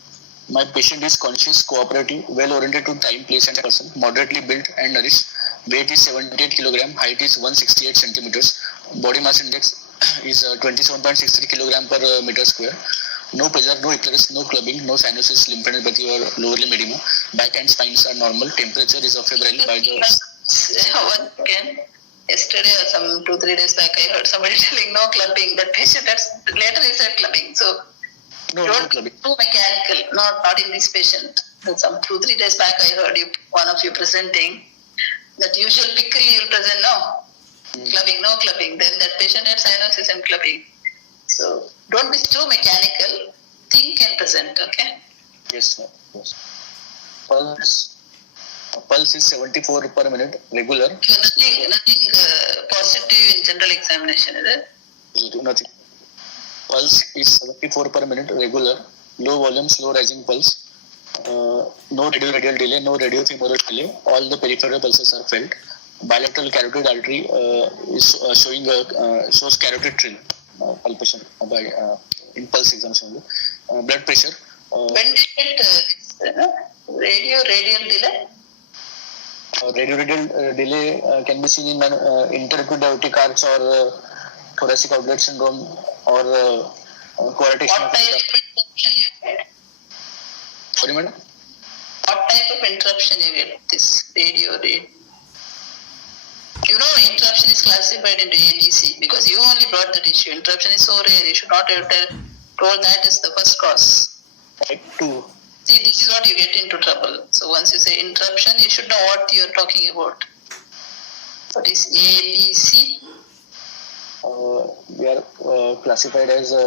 My patient is conscious, cooperative, well oriented to time, place, and person, moderately built and nourished. Weight is 78 kg, height is 168 centimeters, body mass index is 27.63 kilogram per meter square. No pressure, no epilepsy, no clubbing, no cyanosis, lymphadenopathy or lower limb edema. Back and spines are normal. Temperature is favorable by the. One again. Yesterday or some 2-3 days back, I heard somebody telling no clubbing. That patient later he said clubbing. So No clubbing. too mechanical. Not in this patient. Some 2-3 days back, I heard one of you presenting that usual pickle you'll present clubbing, no clubbing. Then that patient had cyanosis and clubbing. So don't be too mechanical. Think and present. Okay. Yes, sir. Yes. Pulse is 74 per minute, regular. So nothing positive in general examination, is it? Nothing. Pulse is 74 per minute, regular. Low volume, slow rising pulse. No radial delay, no radiofemoral delay. All the peripheral pulses are felt. Bilateral carotid artery shows carotid trill palpation in pulse examination. Blood pressure. When did it radial delay? Radial delay can be seen in interepidiabetic arch or thoracic outlet syndrome or coarctation What of. type of interruption you get? Sorry, madam. What type of interruption you get? This radio. Interruption is classified into ADC because you only brought that issue. Interruption is so rare. You should not have told that as the first cause. Type 2. See, this is what you get into trouble. So once you say interruption, you should know what you are talking about. What is ABC? We are classified as Whose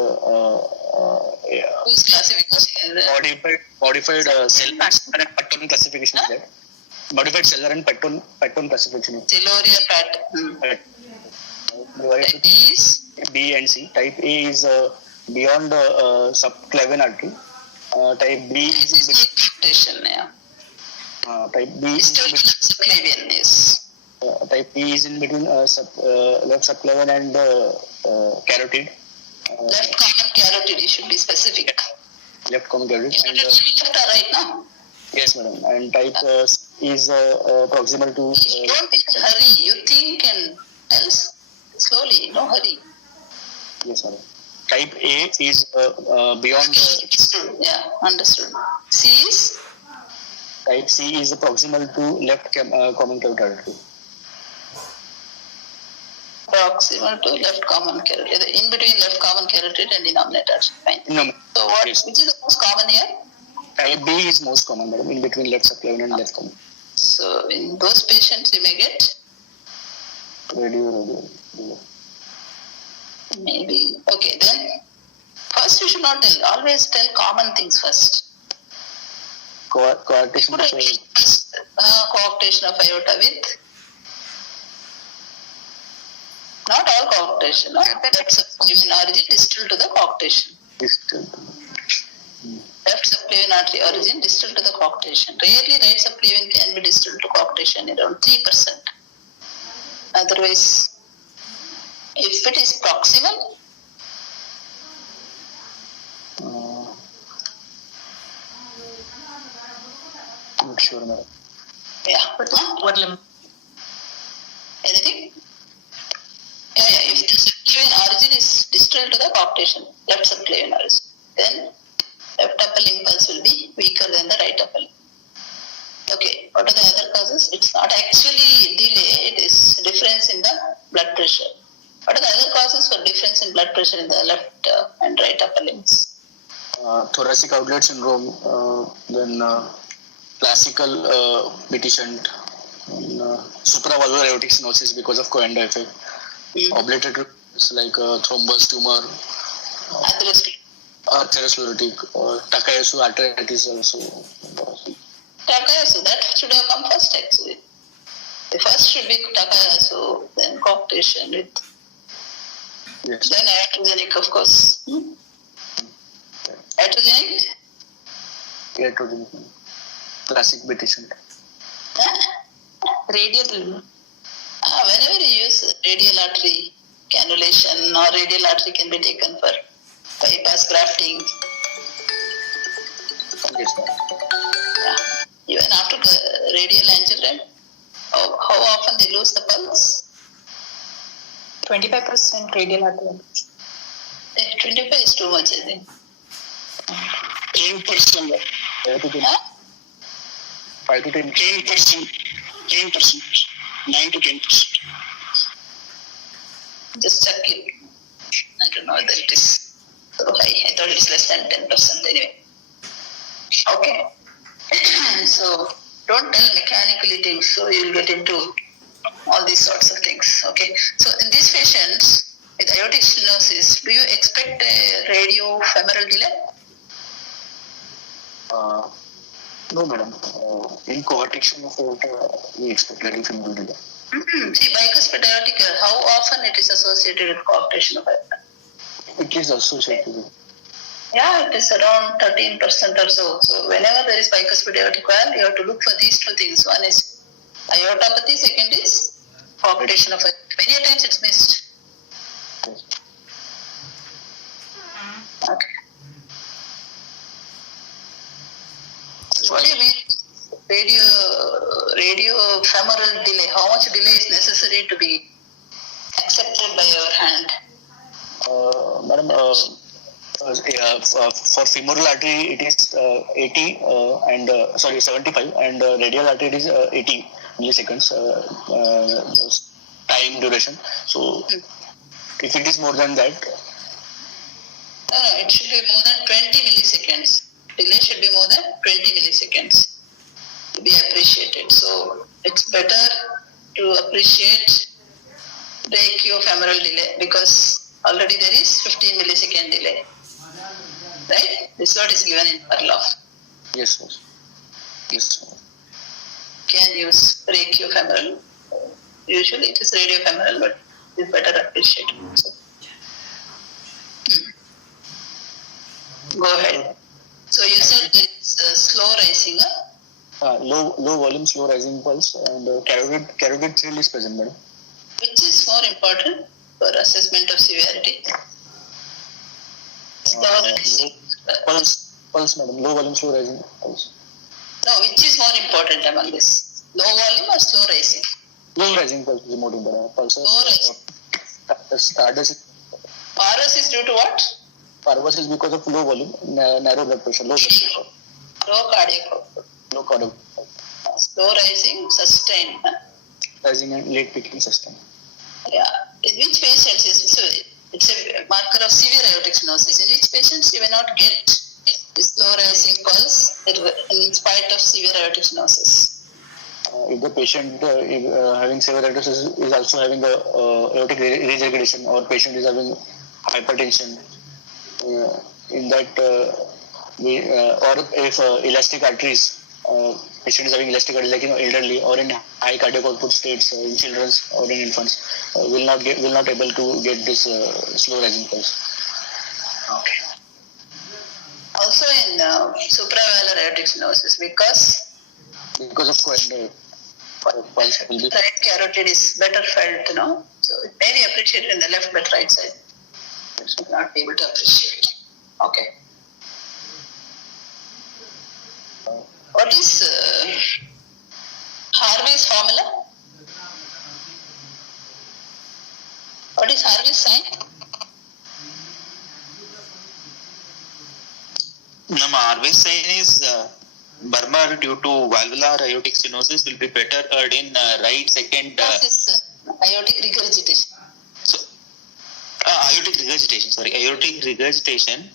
classification is that? modified cellular and Patton classification is there. Modified cellular and Patton classification is Celoria pattern. there. Divided That is B and C. Type A is beyond subclavian artery. Type B is in coarctation, yeah. type B is Distal in subclavian, yes. type B is in between left subclavian and carotid. Left common carotid, you should be specific. Left common carotid. You And, should left or right now. yes, madam. And type is proximal to. Don't be in a hurry. You think and else slowly, no hurry. Yes, madam. Type A is beyond. Understood. Yeah, understood. C is Type C is proximal to left common carotid artery. proximal to left common carotid. In between left common carotid and denominator. Fine. No. So what? Yes. Which is the most common here? Type B is most common, madam. In between left subclavian and left common. So in those patients, you may get Radio. maybe. Okay, then first you should not tell. Always tell common things first. Coarctation. Could I take first coarctation of aorta with? Not all coarctation. No? Left subclavian origin distal to the coarctation. Left subclavian artery origin distal to the coarctation. Rarely right subclavian can be distal to coarctation, around 3%. Otherwise, if it is proximal, Not sure, madam. yeah, but not What limb? anything. Yeah. If the subclavian origin is distal to the coarctation, left subclavian origin, then left upper limb pulse will be weaker than the right upper limb. Okay, what are the other causes? It's not actually delay, it is difference in the blood pressure. What are the other causes for difference in blood pressure in the left and right upper limbs? Thoracic outlet syndrome, then classical deficient, supravalvular aortic stenosis because of Coanda effect, oblated ribs like thrombus, tumor, atherosclerotic, Takayasu arteritis also. Takayasu, that should have come first actually. The first should be Takayasu, then coarctation with, Yes. then iatrogenic of course. Iatrogenic? Iatrogenic. Classic deficient. Radial. Whenever you use radial artery cannulation or radial artery can be taken for bypass grafting. Yes. Yeah. Even after radial angiogram, how often they lose the pulse? 25% radial artery. 25 is too much, I think. 10%. 5 to 10. Huh? 5 to 10. 10%. 10%. 9 to 10%. Just check it. I don't know whether it is so high. I thought it's less than 10% anyway. Okay. So don't tell mechanically things, so you'll get into all these sorts of things. Okay. So in these patients with aortic stenosis, do you expect a radiofemoral delay? No, madam. In coarctation of aorta, we expect radiofemoral delay. See, bicuspid aortic, how often it is associated with coarctation of aorta? It is associated with. Yeah, it is around 13% or so. So whenever there is bicuspid aortic valve, you have to look for these two things. One is aortopathy, second is coarctation of aorta. Many a times it's missed. Yes. Okay. So what do you mean radiofemoral delay? How much delay is necessary to be accepted by your hand? Madam, for femoral artery it is 80 and 75, and radial artery it is 80 milliseconds time duration. So if it is more than that, No, it should be more than 20 milliseconds. Delay should be more than 20 milliseconds to be appreciated. So it's better to appreciate brachiofemoral delay because already there is 15 millisecond delay. Right? This is what is given in Perloff. yes. Can use brachiofemoral. Usually it is radiofemoral, but it's better appreciated. So, Go ahead. So you said it's slow rising, huh? Low volume, slow rising pulse, and carotid thrill is present, madam. Which is more important for assessment of severity? Slow rising. Pulse, madam. Low volume, slow rising pulse. No, which is more important among this? Low volume or slow rising? Low rising pulse is more important. Pulse. Slow rising. Stardust. Parvus is due to what? Parvus is because of low volume, narrow blood pressure, low blood pressure, Low cardiac output. low cardiac Slow rising, sustained. Huh? rising and late peaking system. Yeah. In which patients is so it's a marker of severe aortic stenosis. In which patients you may not get slow rising pulse in spite of severe aortic stenosis. If the patient having severe aortic stenosis is also having aortic regurgitation, or patient is having hypertension, in that or if elastic arteries, patient is having elastic arteries like elderly or in high cardiac output states, in children or in infants, will not able to get this slow rising pulse. Okay. Also in supravalvular aortic stenosis because of pulse will be right carotid is better felt, so it may be appreciated in the left but right side. Not be able to appreciate. Okay. What is Harvey's formula? What is Harvey's sign? Harvey's sign is murmur due to valvular aortic stenosis will be better heard in right second. What is aortic regurgitation? Aortic regurgitation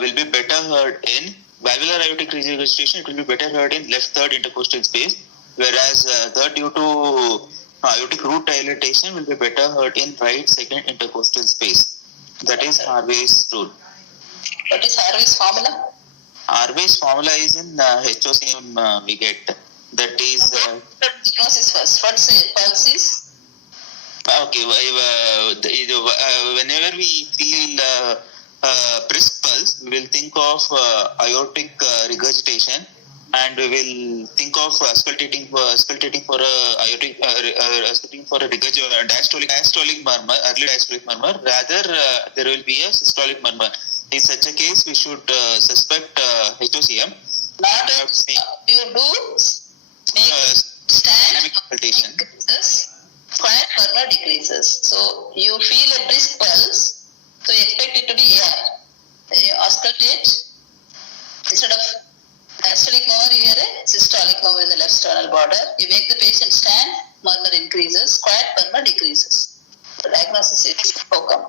will be better heard in valvular aortic regurgitation. It will be better heard in left third intercostal space, whereas third due to aortic root dilatation will be better heard in right second intercostal space. That is Harvey's rule. What is Harvey's formula? Harvey's formula is in HOCM we get. That is. Diagnosis first. What's the pulse is? Okay, whenever we feel brisk pulse, we will think of aortic regurgitation, and we will think of auscultating for a aortic auscultating for a diastolic murmur, early diastolic murmur. Rather, there will be a systolic murmur. In such a case, we should suspect HOCM. You do make stand dynamic auscultation. quiet murmur decreases. So you feel a brisk pulse, so you expect it to be AR. Then you auscultate, instead of diastolic murmur, you hear a systolic murmur in the left sternal border. You make the patient stand, murmur increases, quiet murmur decreases. The diagnosis is outcome.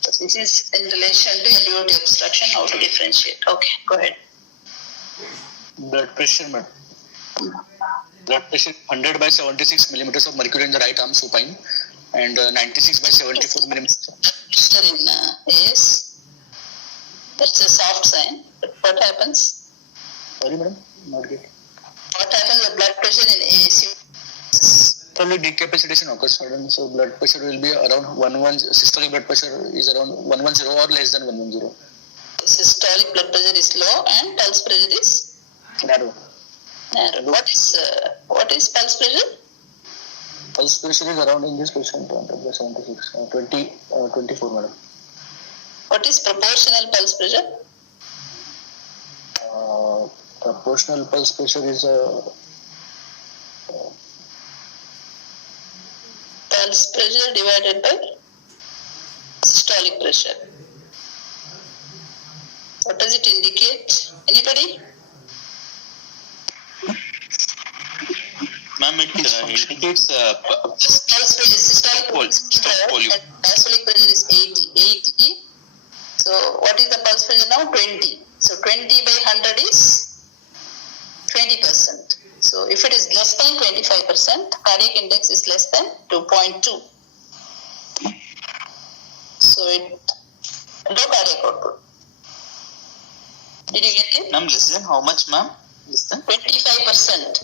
So this is in relation to LVOT obstruction, how to differentiate. Okay, go ahead. Blood pressure, madam. Blood pressure 100 by 76 millimeters of mercury in the right arm supine, and 96 by 74 millimeters. Pressure in AS. That's a soft sign. But what happens? Sorry, madam, not get. What happens with blood pressure in AS? Only decapacitation occurs, madam. So blood pressure will be around 11. Systolic blood pressure is around 110 or less than 110. Systolic blood pressure is low and pulse pressure is Narrow. narrow. What is pulse pressure? Pulse pressure is around in this patient 76, 24, madam. What is proportional pulse pressure? Proportional pulse pressure is Pulse pressure divided by systolic pressure. What does it indicate? Anybody? Ma'am, it indicates Pulse pressure, systolic volume. and diastolic pressure is 80. So what is the pulse pressure now? 20. So 20 by 100 is 20%. So if it is less than 25%, cardiac index is less than 2.2. So it no cardiac output. Did you get it? Ma'am, less than how much, ma'am? Less than 25%.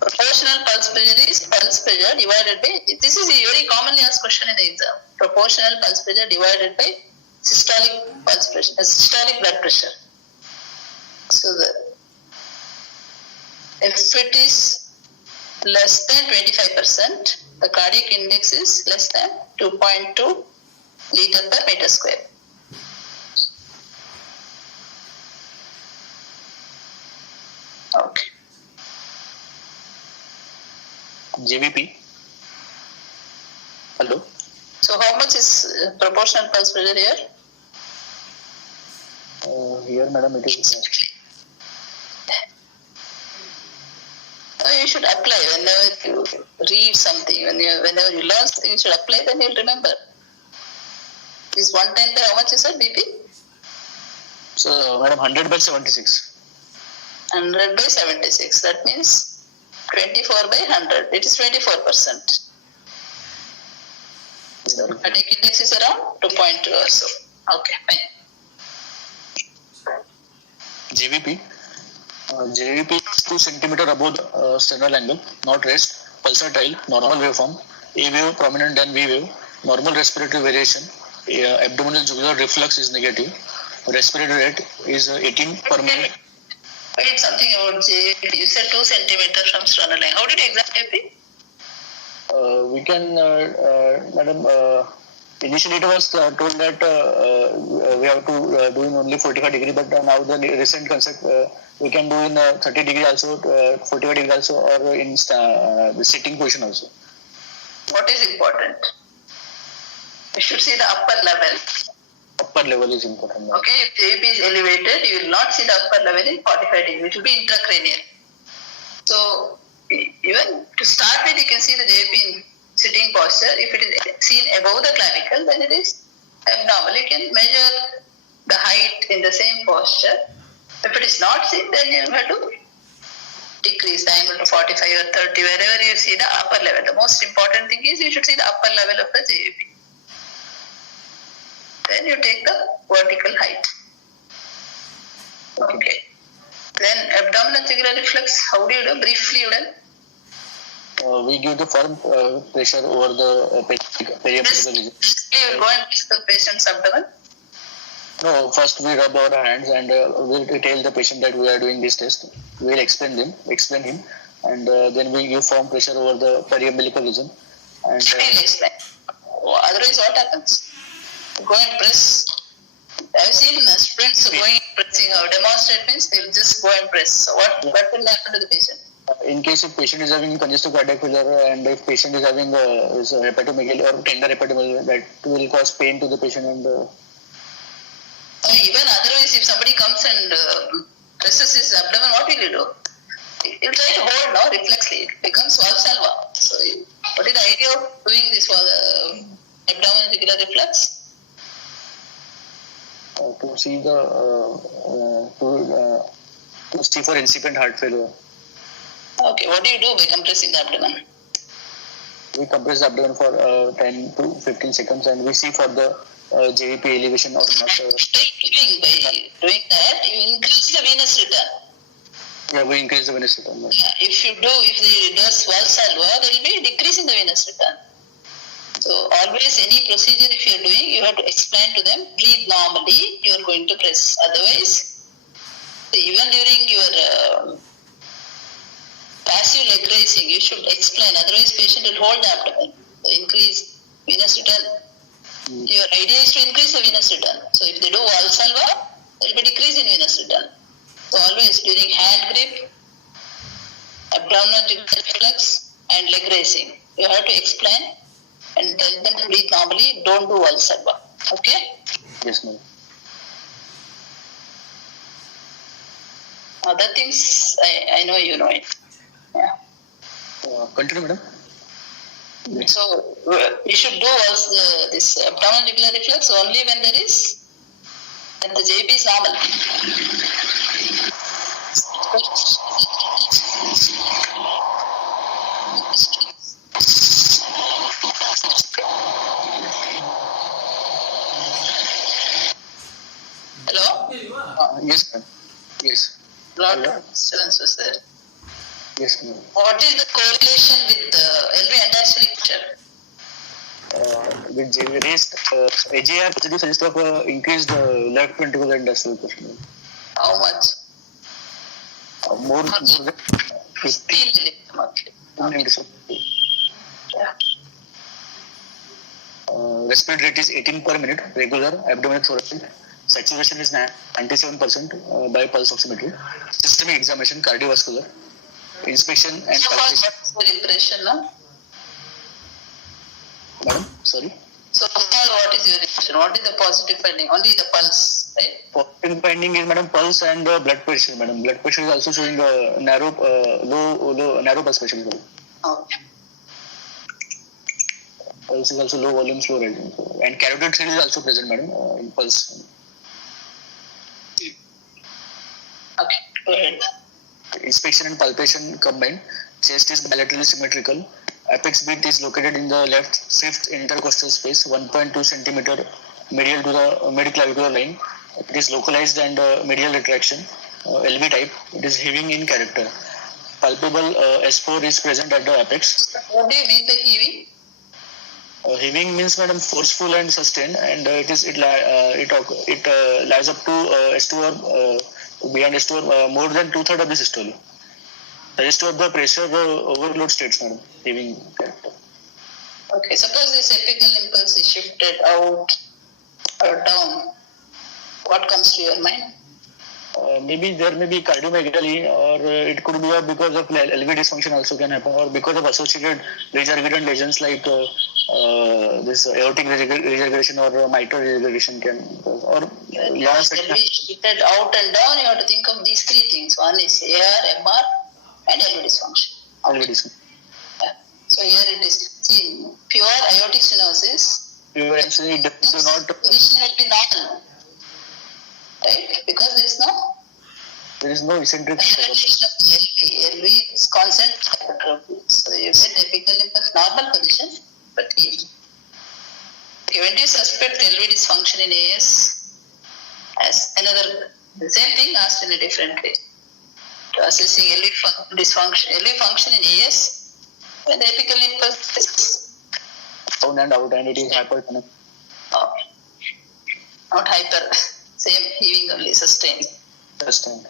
Proportional pulse pressure is pulse pressure divided by, this is a very commonly asked question in the exam. Proportional pulse pressure divided by systolic pulse pressure, systolic blood pressure. So if it is less than 25%, the cardiac index is less than 2.2 liter per meter square. Okay. JVP. Hello. So how much is proportional pulse pressure here? Here, madam, it is. You should apply whenever you read something, whenever you learn something, you should apply, then you'll remember. Is 110 by how much is it, BP? So, madam, 100 by 76. 100 by 76. That means 24 by 100. It is 24%. So cardiac index is around 2.2 or so. Okay, fine. JVP. JVP is 2 centimeter above the sternal angle, not rest. Pulsatile, normal waveform. A wave prominent than V wave. Normal respiratory variation. Abdominal jugular reflux is negative. Respiratory rate is 18 per minute. Wait, something about JP. You said 2 centimeters from sternal line. How did you examine JP? We can, madam, initially it was told that we have to do in only 45 degree, but now the recent concept we can do in 30 degree also, 45 degree also, or in the sitting position also. What is important? You should see the upper level. Upper level is important. Madam. Okay, if JP is elevated, you will not see the upper level in 45 degree. It will be intracranial. So even to start with, you can see the JP in sitting posture. If it is seen above the clavicle, then it is abnormal. You can measure the height in the same posture. If it is not seen, then you have to decrease the angle to 45 or 30, wherever you see the upper level. The most important thing is you should see the upper level of the JP. Then you take the vertical height. Okay. Then abdominal jugular reflex, how do you do? Briefly you do. We give the firm pressure over the periapical region. You will go and press the patient's abdomen. No, first we rub our hands and we'll tell the patient that we are doing this test. We'll explain him, and then we give firm pressure over the periumbilical region. And We'll explain. Otherwise, what happens? Go and press. I've seen sprints going and pressing. Demonstrate means they will just go and press. So what will happen to the patient? In case if patient is having congestive cardiac failure and if patient is having hepatomegaly or tender hepatomegaly, that will cause pain to the patient and Even otherwise, if somebody comes and presses his abdomen, what will you do? You try to hold, no, reflexly. It becomes Valsalva. So, what is the idea of doing this abdominal jugular reflex? to see the to see for incipient heart failure. Okay, what do you do by compressing the abdomen? We compress the abdomen for 10 to 15 seconds and we see for the JVP elevation or not. By doing that, you increase the venous return. Yeah, we increase the venous return. Yeah, if it does Valsalva, there will be a decrease in the venous return. So always any procedure if you are doing, you have to explain to them, breathe normally, you are going to press. Otherwise, even during your passive leg raising, you should explain. Otherwise, patient will hold the abdomen. So increase venous return. Your idea is to increase the venous return. So if they do Valsalva, there will be decrease in venous return. So always during hand grip, abdominal jugular reflex, and leg raising, you have to explain and tell them to breathe normally. Don't do Valsalva. Okay? Yes, ma'am. Other things, I know you know it. Yeah. Continue, madam. So you should do also this abdominal jugular reflex only when the JP is normal. Hello? Yes, ma'am. Yes. Lot of disturbance was there. Yes, ma'am. What is the correlation with the LV anti-stelic picture? With raised AGI positive suggests of increased left ventricular industrial pressure. How much? More than 15 millimeters. Yeah. Respiratory rate is 18 per minute, regular, abdominal thoracic. Saturation is 97% by pulse oximetry. Systemic examination, cardiovascular. Inspection and So far, palpation. what's your impression, no? Madam, sorry. So far, what is your impression? What is the positive finding? Only the pulse, right? Positive finding is, madam, pulse and blood pressure, madam. Blood pressure is also showing narrow pulse pressure. Madam. Okay. Pulse is also low volume, slow rising. And carotid cell is also present, madam, in pulse. Okay, go ahead. Inspection and palpation combined. Chest is bilaterally symmetrical. Apex beat is located in the left fifth intercostal space, 1.2 centimeter medial to the mid-clavicular line. It is localized and medial retraction, LV type. It is heaving in character. Palpable S4 is present at the apex. What do you mean by heaving? Heaving means, madam, forceful and sustained, and it lies up to S2 or beyond S2 or more than 2/3 of the systole. The rest of the pressure overload states, madam, heaving character. Okay, suppose this apical impulse is shifted out or down. What comes to your mind? Maybe there may be cardiomegaly, or it could be because of LV dysfunction also can happen, or because of associated regurgitant lesions like this aortic regurgitation or mitral regurgitation can, or long LV shifted out and down, you have to think of these three things. One is AR, MR, and LV dysfunction. LV dysfunction. Yeah. So here it is. See, pure aortic stenosis. You actually do not. Position will be normal, right? Because There is no eccentric. dilation of the LV is constant hypertrophy. So you get apical impulse normal position, but healed. Okay, when do you suspect LV dysfunction in AS? As the same thing asked in a different way. To assessing LV function in AS, when the apical impulse is Down and out, and it is hypertonic. not hyper, same heaving only, sustained. Sustained.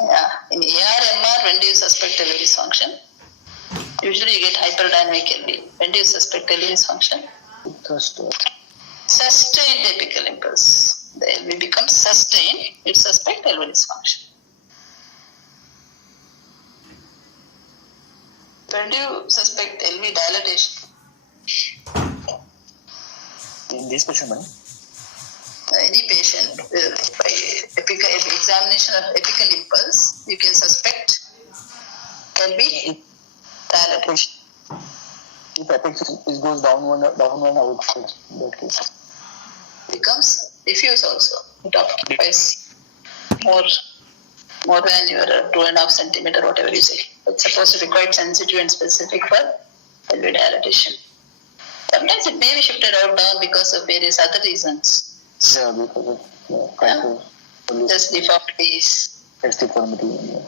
Yeah, in AR, MR, when do you suspect LV dysfunction? Usually you get hyperdynamic LV. When do you suspect LV dysfunction? Sustained apical impulse. The LV becomes sustained, you suspect LV dysfunction. when do you suspect LV dilatation? In this question, madam. Any patient by examination of apical impulse, you can suspect LV dilatation. If apex goes downward and outward, in that case. Becomes diffuse also. It occupies more than your 2.5 centimeter, whatever you say. It's supposed to be quite sensitive and specific for LV dilatation. Sometimes it may be shifted out down because of various other reasons. Yeah, because of Just deformities. That's deformity. Yeah.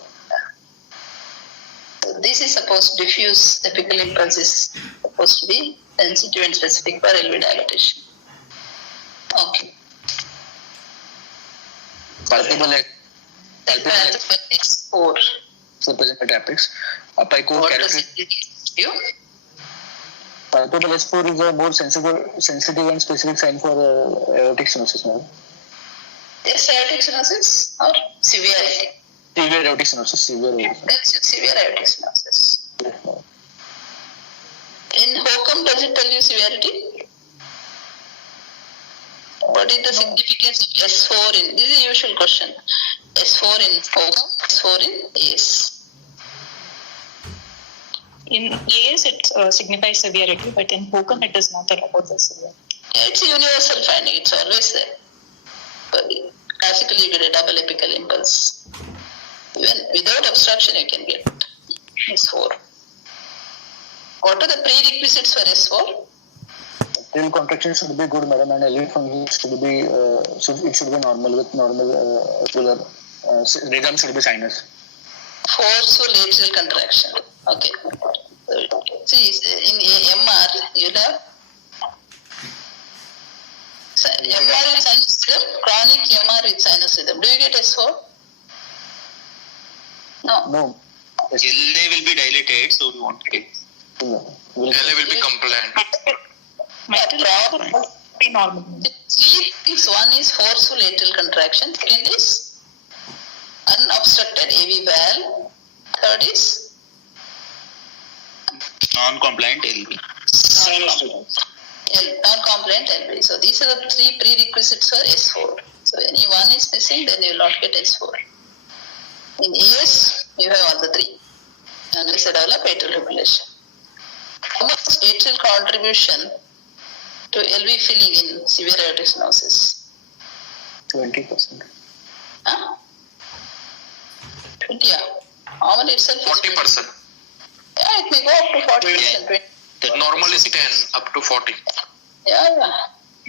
So this is supposed to diffuse apical impulse is supposed to be sensitive and specific for LV dilatation. Okay. Palpable X4. So present at apex. Apical What does character. it give you? Palpable S4 is a more sensitive and specific sign for aortic stenosis, madam. Yes, aortic stenosis or severity. Severe aortic stenosis. That's severe aortic stenosis. Yes, madam. In HOCM, does it tell you severity? What is the significance of S4 in? This is a usual question. S4 in HOCM, S4 in AS. In AS, it signifies severity, but in HOCM, it does not tell about the severity. It's a universal finding. It's always there. But classically, you get a double apical impulse. Even without obstruction, you can get S4. What are the prerequisites for S4? Tail contraction should be good, madam, and LV function should be normal with normal regular rhythm should be sinus. Forceful atrial contraction. Okay. See, in MR, you have MR with sinus rhythm, chronic MR with sinus rhythm. Do you get S4? No. No. Yes. LA will be dilated, so we won't get. Will LA will be compliant. Mitral be normal. Three things. One is forceful atrial contraction. Second is unobstructed AV valve. Third is Non-compliant LV. non-compliant LV. So these are the three prerequisites for S4. So any one is missing, then you will not get S4. In AS, you have all the three. Unless you develop atrial fibrillation. How much atrial contribution to LV filling in severe aortic stenosis? 20%. Huh? 20, yeah. Normal itself is 40%. Yeah, it may go up to 40%. Normal is 10 up to 40. Yeah.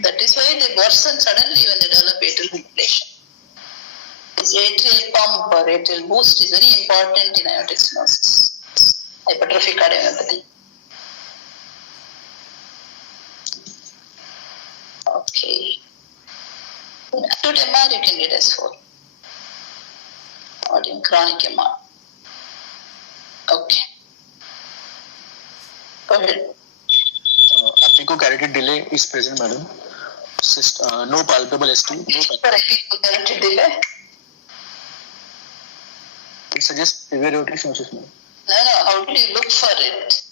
That is why they worsen suddenly when they develop atrial fibrillation. This atrial pump or atrial boost is very important in aortic stenosis. Hypertrophic cardiomyopathy. Okay. In acute MR, you can get S4. Or in chronic MR. Okay. Go ahead. Apicocarotid delay is present, madam. No palpable ST. For apicocarotid delay? It suggests severe aortic stenosis, madam. No. How do you look for it?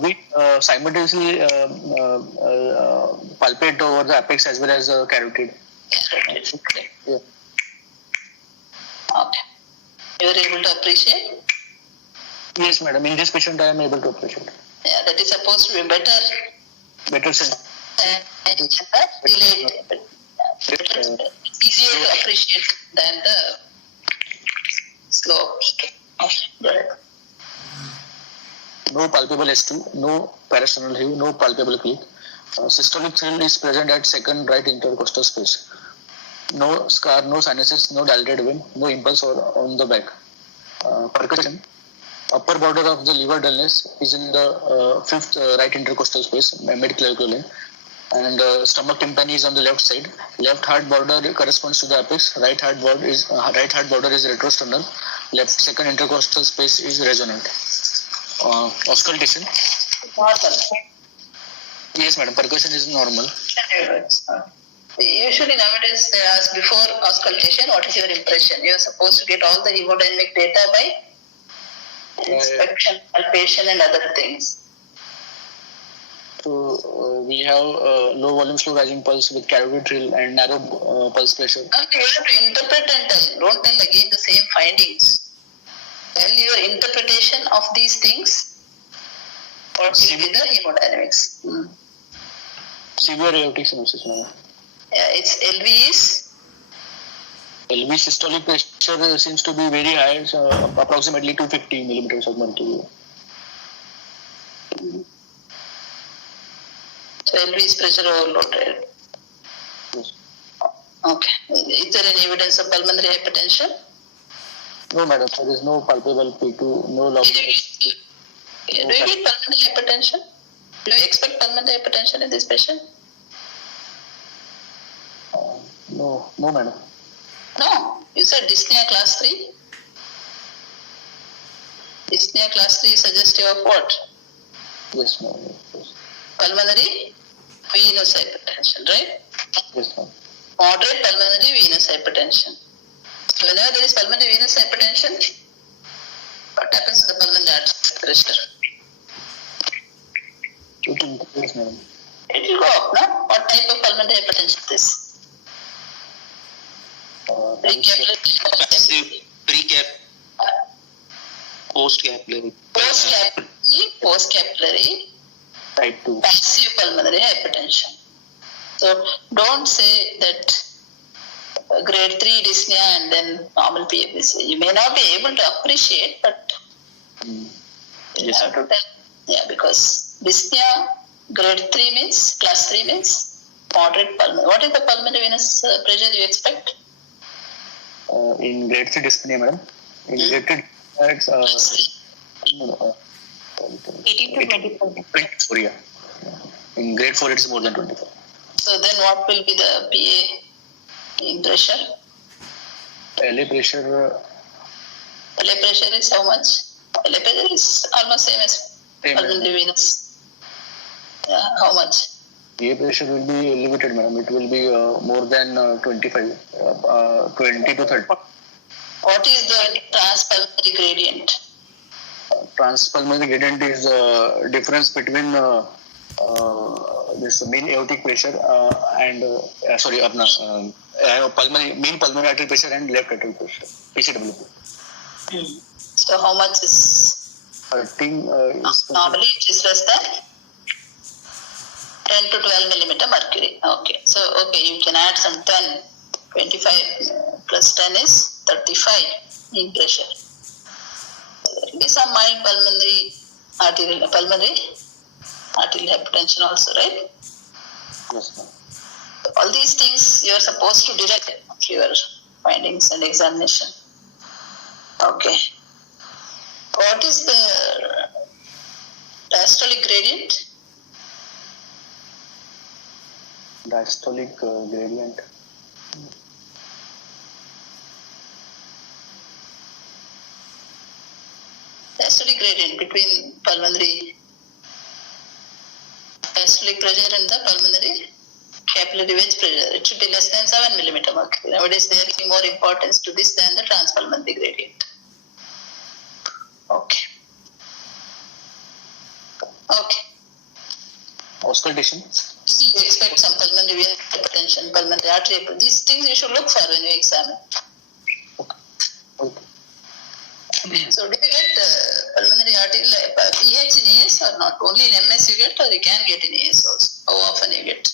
We simultaneously palpate over the apex as well as carotid. Okay. Yeah. Okay. You are able to appreciate? Yes, madam. In this patient, I am able to appreciate. Yeah, that is supposed to be Better sense. delayed. It's easier to appreciate than the slow. Okay, go ahead. No palpable S2, no parasternal heave, no palpable click. Systolic thrill is present at second right intercostal space. No scar, no sinuses, no dilated vein, no impulse on the back. Percussion. Upper border of the liver dullness is in the fifth right intercostal space, mid-clavicle line. And stomach tympani is on the left side. Left heart border corresponds to the apex. Right heart border is retrosternal. Left second intercostal space is resonant. Auscultation. Normal. Yes, madam. Percussion is normal. Usually nowadays they ask before auscultation, what is your impression? You are supposed to get all the hemodynamic data by inspection, palpation, and other things. So we have low volume slow rising pulse with carotid trill and narrow pulse pressure. Now you have to interpret and tell. Don't tell again the same findings. Tell your interpretation of these things. What will be the hemodynamics? Severe aortic stenosis, madam. Yeah, its LV is LV systolic pressure seems to be very high, so approximately 250 millimeters of mercury. so LV is pressure overloaded. Yes. Okay. Is there any evidence of pulmonary hypertension? No, madam, there is no palpable P2, no loud. Do you get pulmonary hypertension? Do you expect pulmonary hypertension in this patient? No, madam. No. You said dyspnea class 3? Dyspnea class 3 is suggestive of what? Yes, madam. Yes, Pulmonary venous hypertension, right? yes, madam. Moderate pulmonary venous hypertension. So whenever there is pulmonary venous hypertension, what happens to the pulmonary artery pressure? It increases, madam. It will go up, no? What type of pulmonary hypertension is this? Passive, pre-cap, post-capillary. Post-capillary, Type 2. passive pulmonary hypertension. So don't say that grade 3 dyspnea and then normal PFBC. You may not be able to appreciate, but you Yes, have to tell. Yeah, because dyspnea grade 3 means, class 3 means moderate pulmonary. What is the pulmonary venous pressure you expect? in grade 3 dyspnea, madam. In grade 3 it's 18 to 24. 24, yeah. In grade 4 it's more than 24. So then what will be the PA in pressure? LA pressure, LA pressure is how much? LA pressure is almost same as Same. pulmonary venous. Yeah, how much? PA pressure will be elevated, madam. It will be more than 25, 20 to 30. What is the transpulmonary gradient? Transpulmonary gradient is difference between this mean aortic pressure and mean pulmonary artery pressure and left atrial pressure, PCWP. So how much is? 13 is Normally it is less than 10 to 12 millimeter mercury. Okay. So you can add some 10. 25 plus 10 is 35 in pressure. There will be some mild pulmonary arterial hypertension also, right? yes, ma'am. All these things you are supposed to direct your findings and examination. Okay. What is the diastolic gradient? Diastolic gradient. Diastolic gradient between pulmonary diastolic pressure and the pulmonary capillary wedge pressure. It should be less than 7 millimeter mercury. Nowadays they are giving more importance to this than the transpulmonary gradient. Okay. Auscultation. You expect some pulmonary venous hypertension, pulmonary artery hypertension. These things you should look for when you examine. Okay. So do you get pulmonary arterial PH in AS or not? Only in MS you get, or you can get in AS also? How often you get?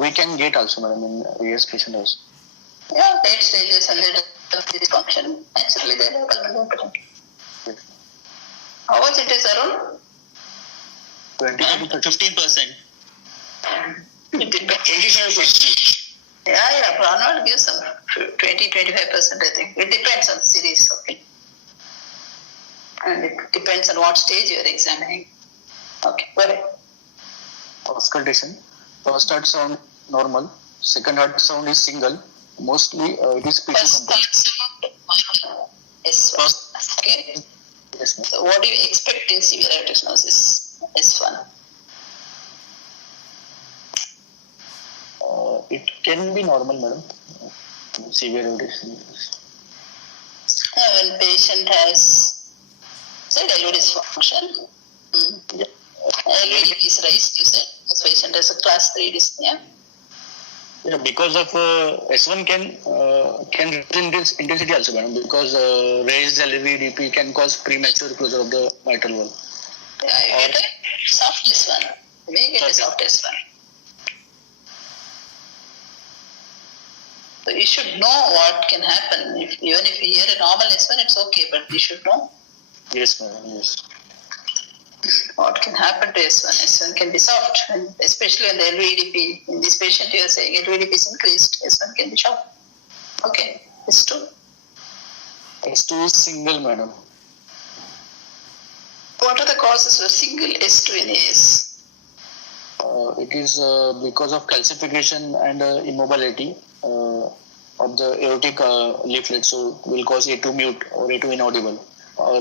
We can get also, madam, in AS patient also. Yeah, late stages and late dysfunction. Naturally they have pulmonary hypertension. Yes. How much it is, Arun? 20 to 30. 15%. It depends. 25%. Yeah, Arnold gives some 20-25%, I think. It depends on the series, okay. And it depends on what stage you are examining. Okay, go ahead. Auscultation. First heart sound normal. Second heart sound is single. Mostly it is First P2 complete. sound S1. Okay. Yes, ma'am. So what do you expect in severe aortic stenosis? S1. It can be normal, madam. Severe aortic stenosis. When patient has said LV dysfunction, LV is raised, you said. This patient has a class 3 dyspnea. Yeah, because of S1 can reduce intensity also, madam. Because raised LVDP can cause premature closure of the mitral valve. Yeah, you get a soft S1. You may get a soft S1. So you should know what can happen. Even if you hear a normal S1, it's okay, but you should know Yes, madam. Yes. what can happen to S1. S1 can be soft, and especially when the LVDP. In this patient, you are saying LVDP is increased. S1 can be soft. Okay, S2. S2 is single, madam. What are the causes of single S2 in AS? It is because of calcification and immobility of the aortic leaflet, so will cause A2 mute or A2 inaudible, or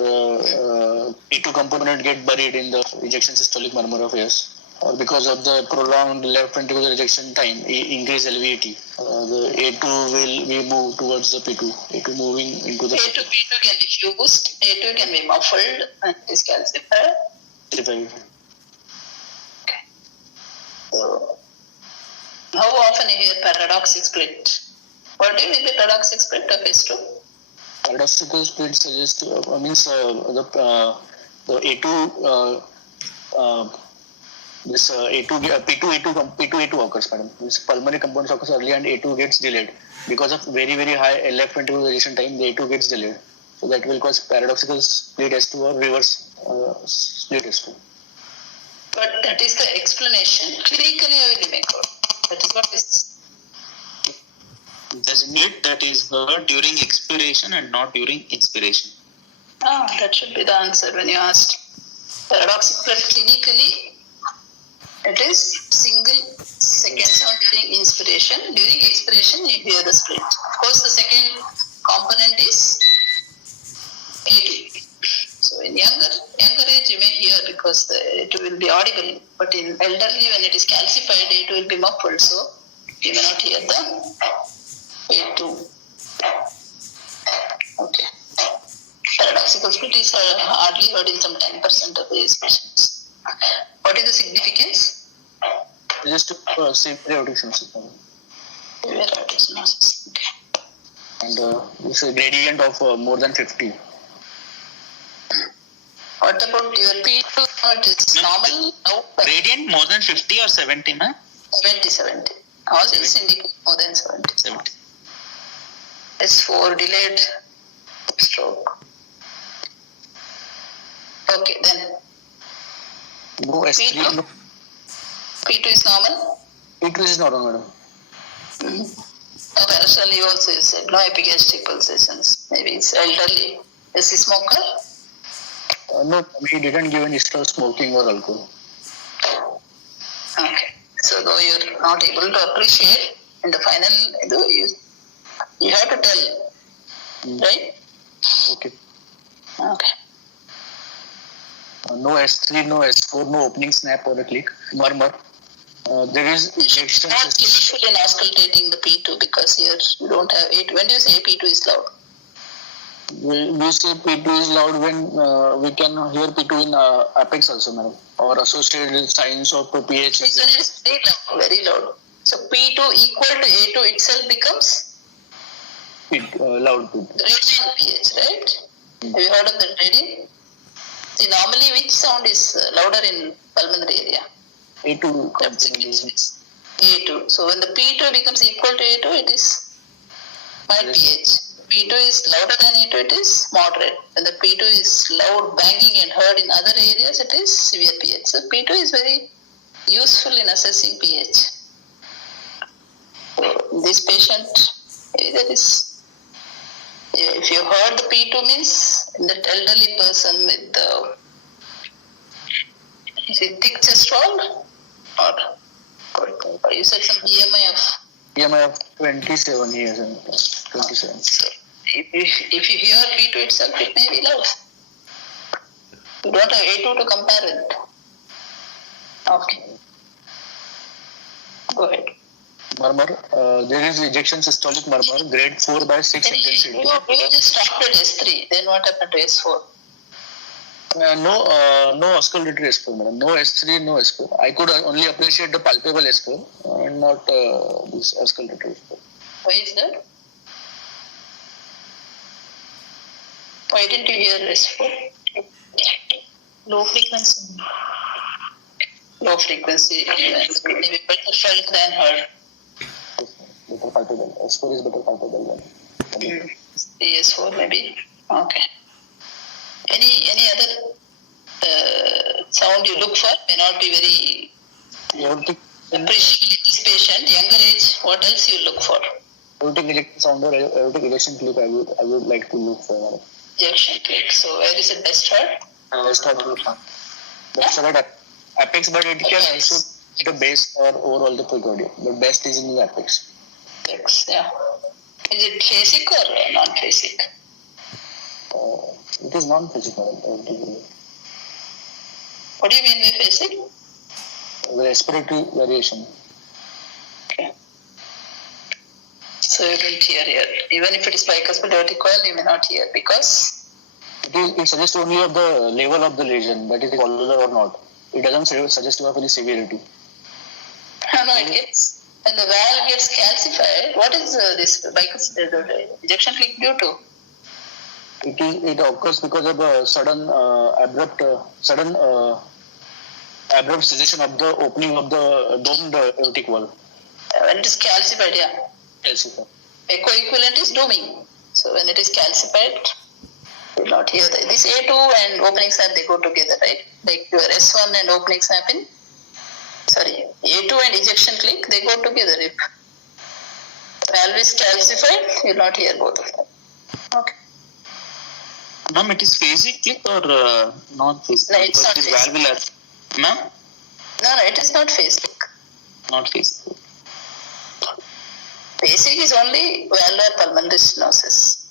P2 component get buried in the ejection systolic murmur of AS, or because of the prolonged left ventricular ejection time, increase LVAT, the A2 will be moved towards the P2, A2 moving into the A2, P2 can be fused, A2 can be muffled and is calcified. P2. So, how often you hear paradoxic split? What do you mean by paradoxic split of S2? Paradoxical split suggests means the A2 this A2 P2 occurs, madam. This pulmonary components occurs early and A2 gets delayed because of very high left ventricular ejection time. The A2 gets delayed, so that will cause paradoxical split S2 or reverse split S2. But that is the explanation. Clinically, how will you make out? That is what is. The split that is heard during expiration and not during inspiration. That should be the answer when you asked. Paradoxic split clinically, it is single second sound during inspiration. During expiration, you hear the split. Of course, the second component is A2. So in younger age, you may hear because it will be audible. But in elderly, when it is calcified, it will be muffled. So you may not hear the A2. Okay. Paradoxical split is hardly heard in some 10% of these patients. What is the significance? Just to severe aortic stenosis, madam. Severe aortic stenosis. Okay. And this is a gradient of more than 50. What about your P2? It is normal? No. Gradient more than 50 or 70, ma'am? 70. All these indicate more than 70. 70. S4 delayed stroke. Okay, then No S3, P2? no. P2 is normal? P2 is normal, madam. Personally, also you said no epigastric pulsations. Maybe it's elderly. Is he smoker? No, he didn't give any history of smoking or alcohol. Okay. So though you're not able to appreciate in the final, though you have to tell, right? Okay. Okay. No S3, no S4, no opening snap or a click, murmur. There is ejection Not system. careful in auscultating the P2 because here you don't have it. When do you say P2 is loud? We say P2 is loud when we can hear P2 in apex also, madam, or associated signs of pH. So it is very loud, very loud. So P2 equal to A2 itself becomes Loud P2. gradient pH, right? Have you heard of that gradient? See, normally which sound is louder in pulmonary area? A2 That's A2. So when the P2 becomes equal to A2, it is mild pH. P2 is louder than A2, it is moderate. When the P2 is loud, banging and heard in other areas, it is severe pH. So P2 is very useful in assessing pH. So this patient, that is, if you heard the P2 means that elderly person with the is it thick chest wall or you said some BMI of EMI of 27 years and 27. so if you hear P2 itself, it may be loud. You don't have A2 to compare with. Okay. Go ahead. murmur. There is ejection systolic murmur, grade 4 by 6 intensity. You just stopped at S3. Then what happened to S4? No auscultatory S4, madam. No S3, no S4. I could only appreciate the palpable S4 and not this auscultatory S4. Why is that? Why didn't you hear S4? Low frequency. Low frequency. Maybe better felt than heard. Better palpable. S4 is better palpable than. PS4 maybe. Okay. Any other sound you look for? May not be very Aortic appreciable in this patient. Younger age, what else you look for? ejection sound or aortic ejection clip I would like to look for, madam. Ejection clip. So where is it best heard? Best heard at apex, but it can also be the base or overall the precordium. But best is in the apex. Apex, yeah. Is it phasic or non-phasic? It is non-physical. What do you mean by phasic? The respiratory variation. Okay. So you don't hear here. Even if it is bicuspid aortic coil, you may not hear because It suggests only of the level of the lesion, that it is collular or not. It doesn't suggest you have any severity. no, it gets when the valve gets calcified. What is this bicuspid ejection clip due to? It occurs because of a sudden abrupt cessation of the opening of the domed aortic valve. When it is calcified, yeah. Calcified. Equivalent is doming. So when it is calcified, you will not hear that. This A2 and opening snap, they go together, right? Like your S1 and opening snapping. Sorry, A2 and ejection click, they go together. If valve is calcified, you will not hear both of them. Okay. Ma'am, it is phasic clip or non-phasic? No, it's not It is phasic. valvular. Ma'am? No, it is not phasic. Not phasic. Phasic is only valvular pulmonary stenosis.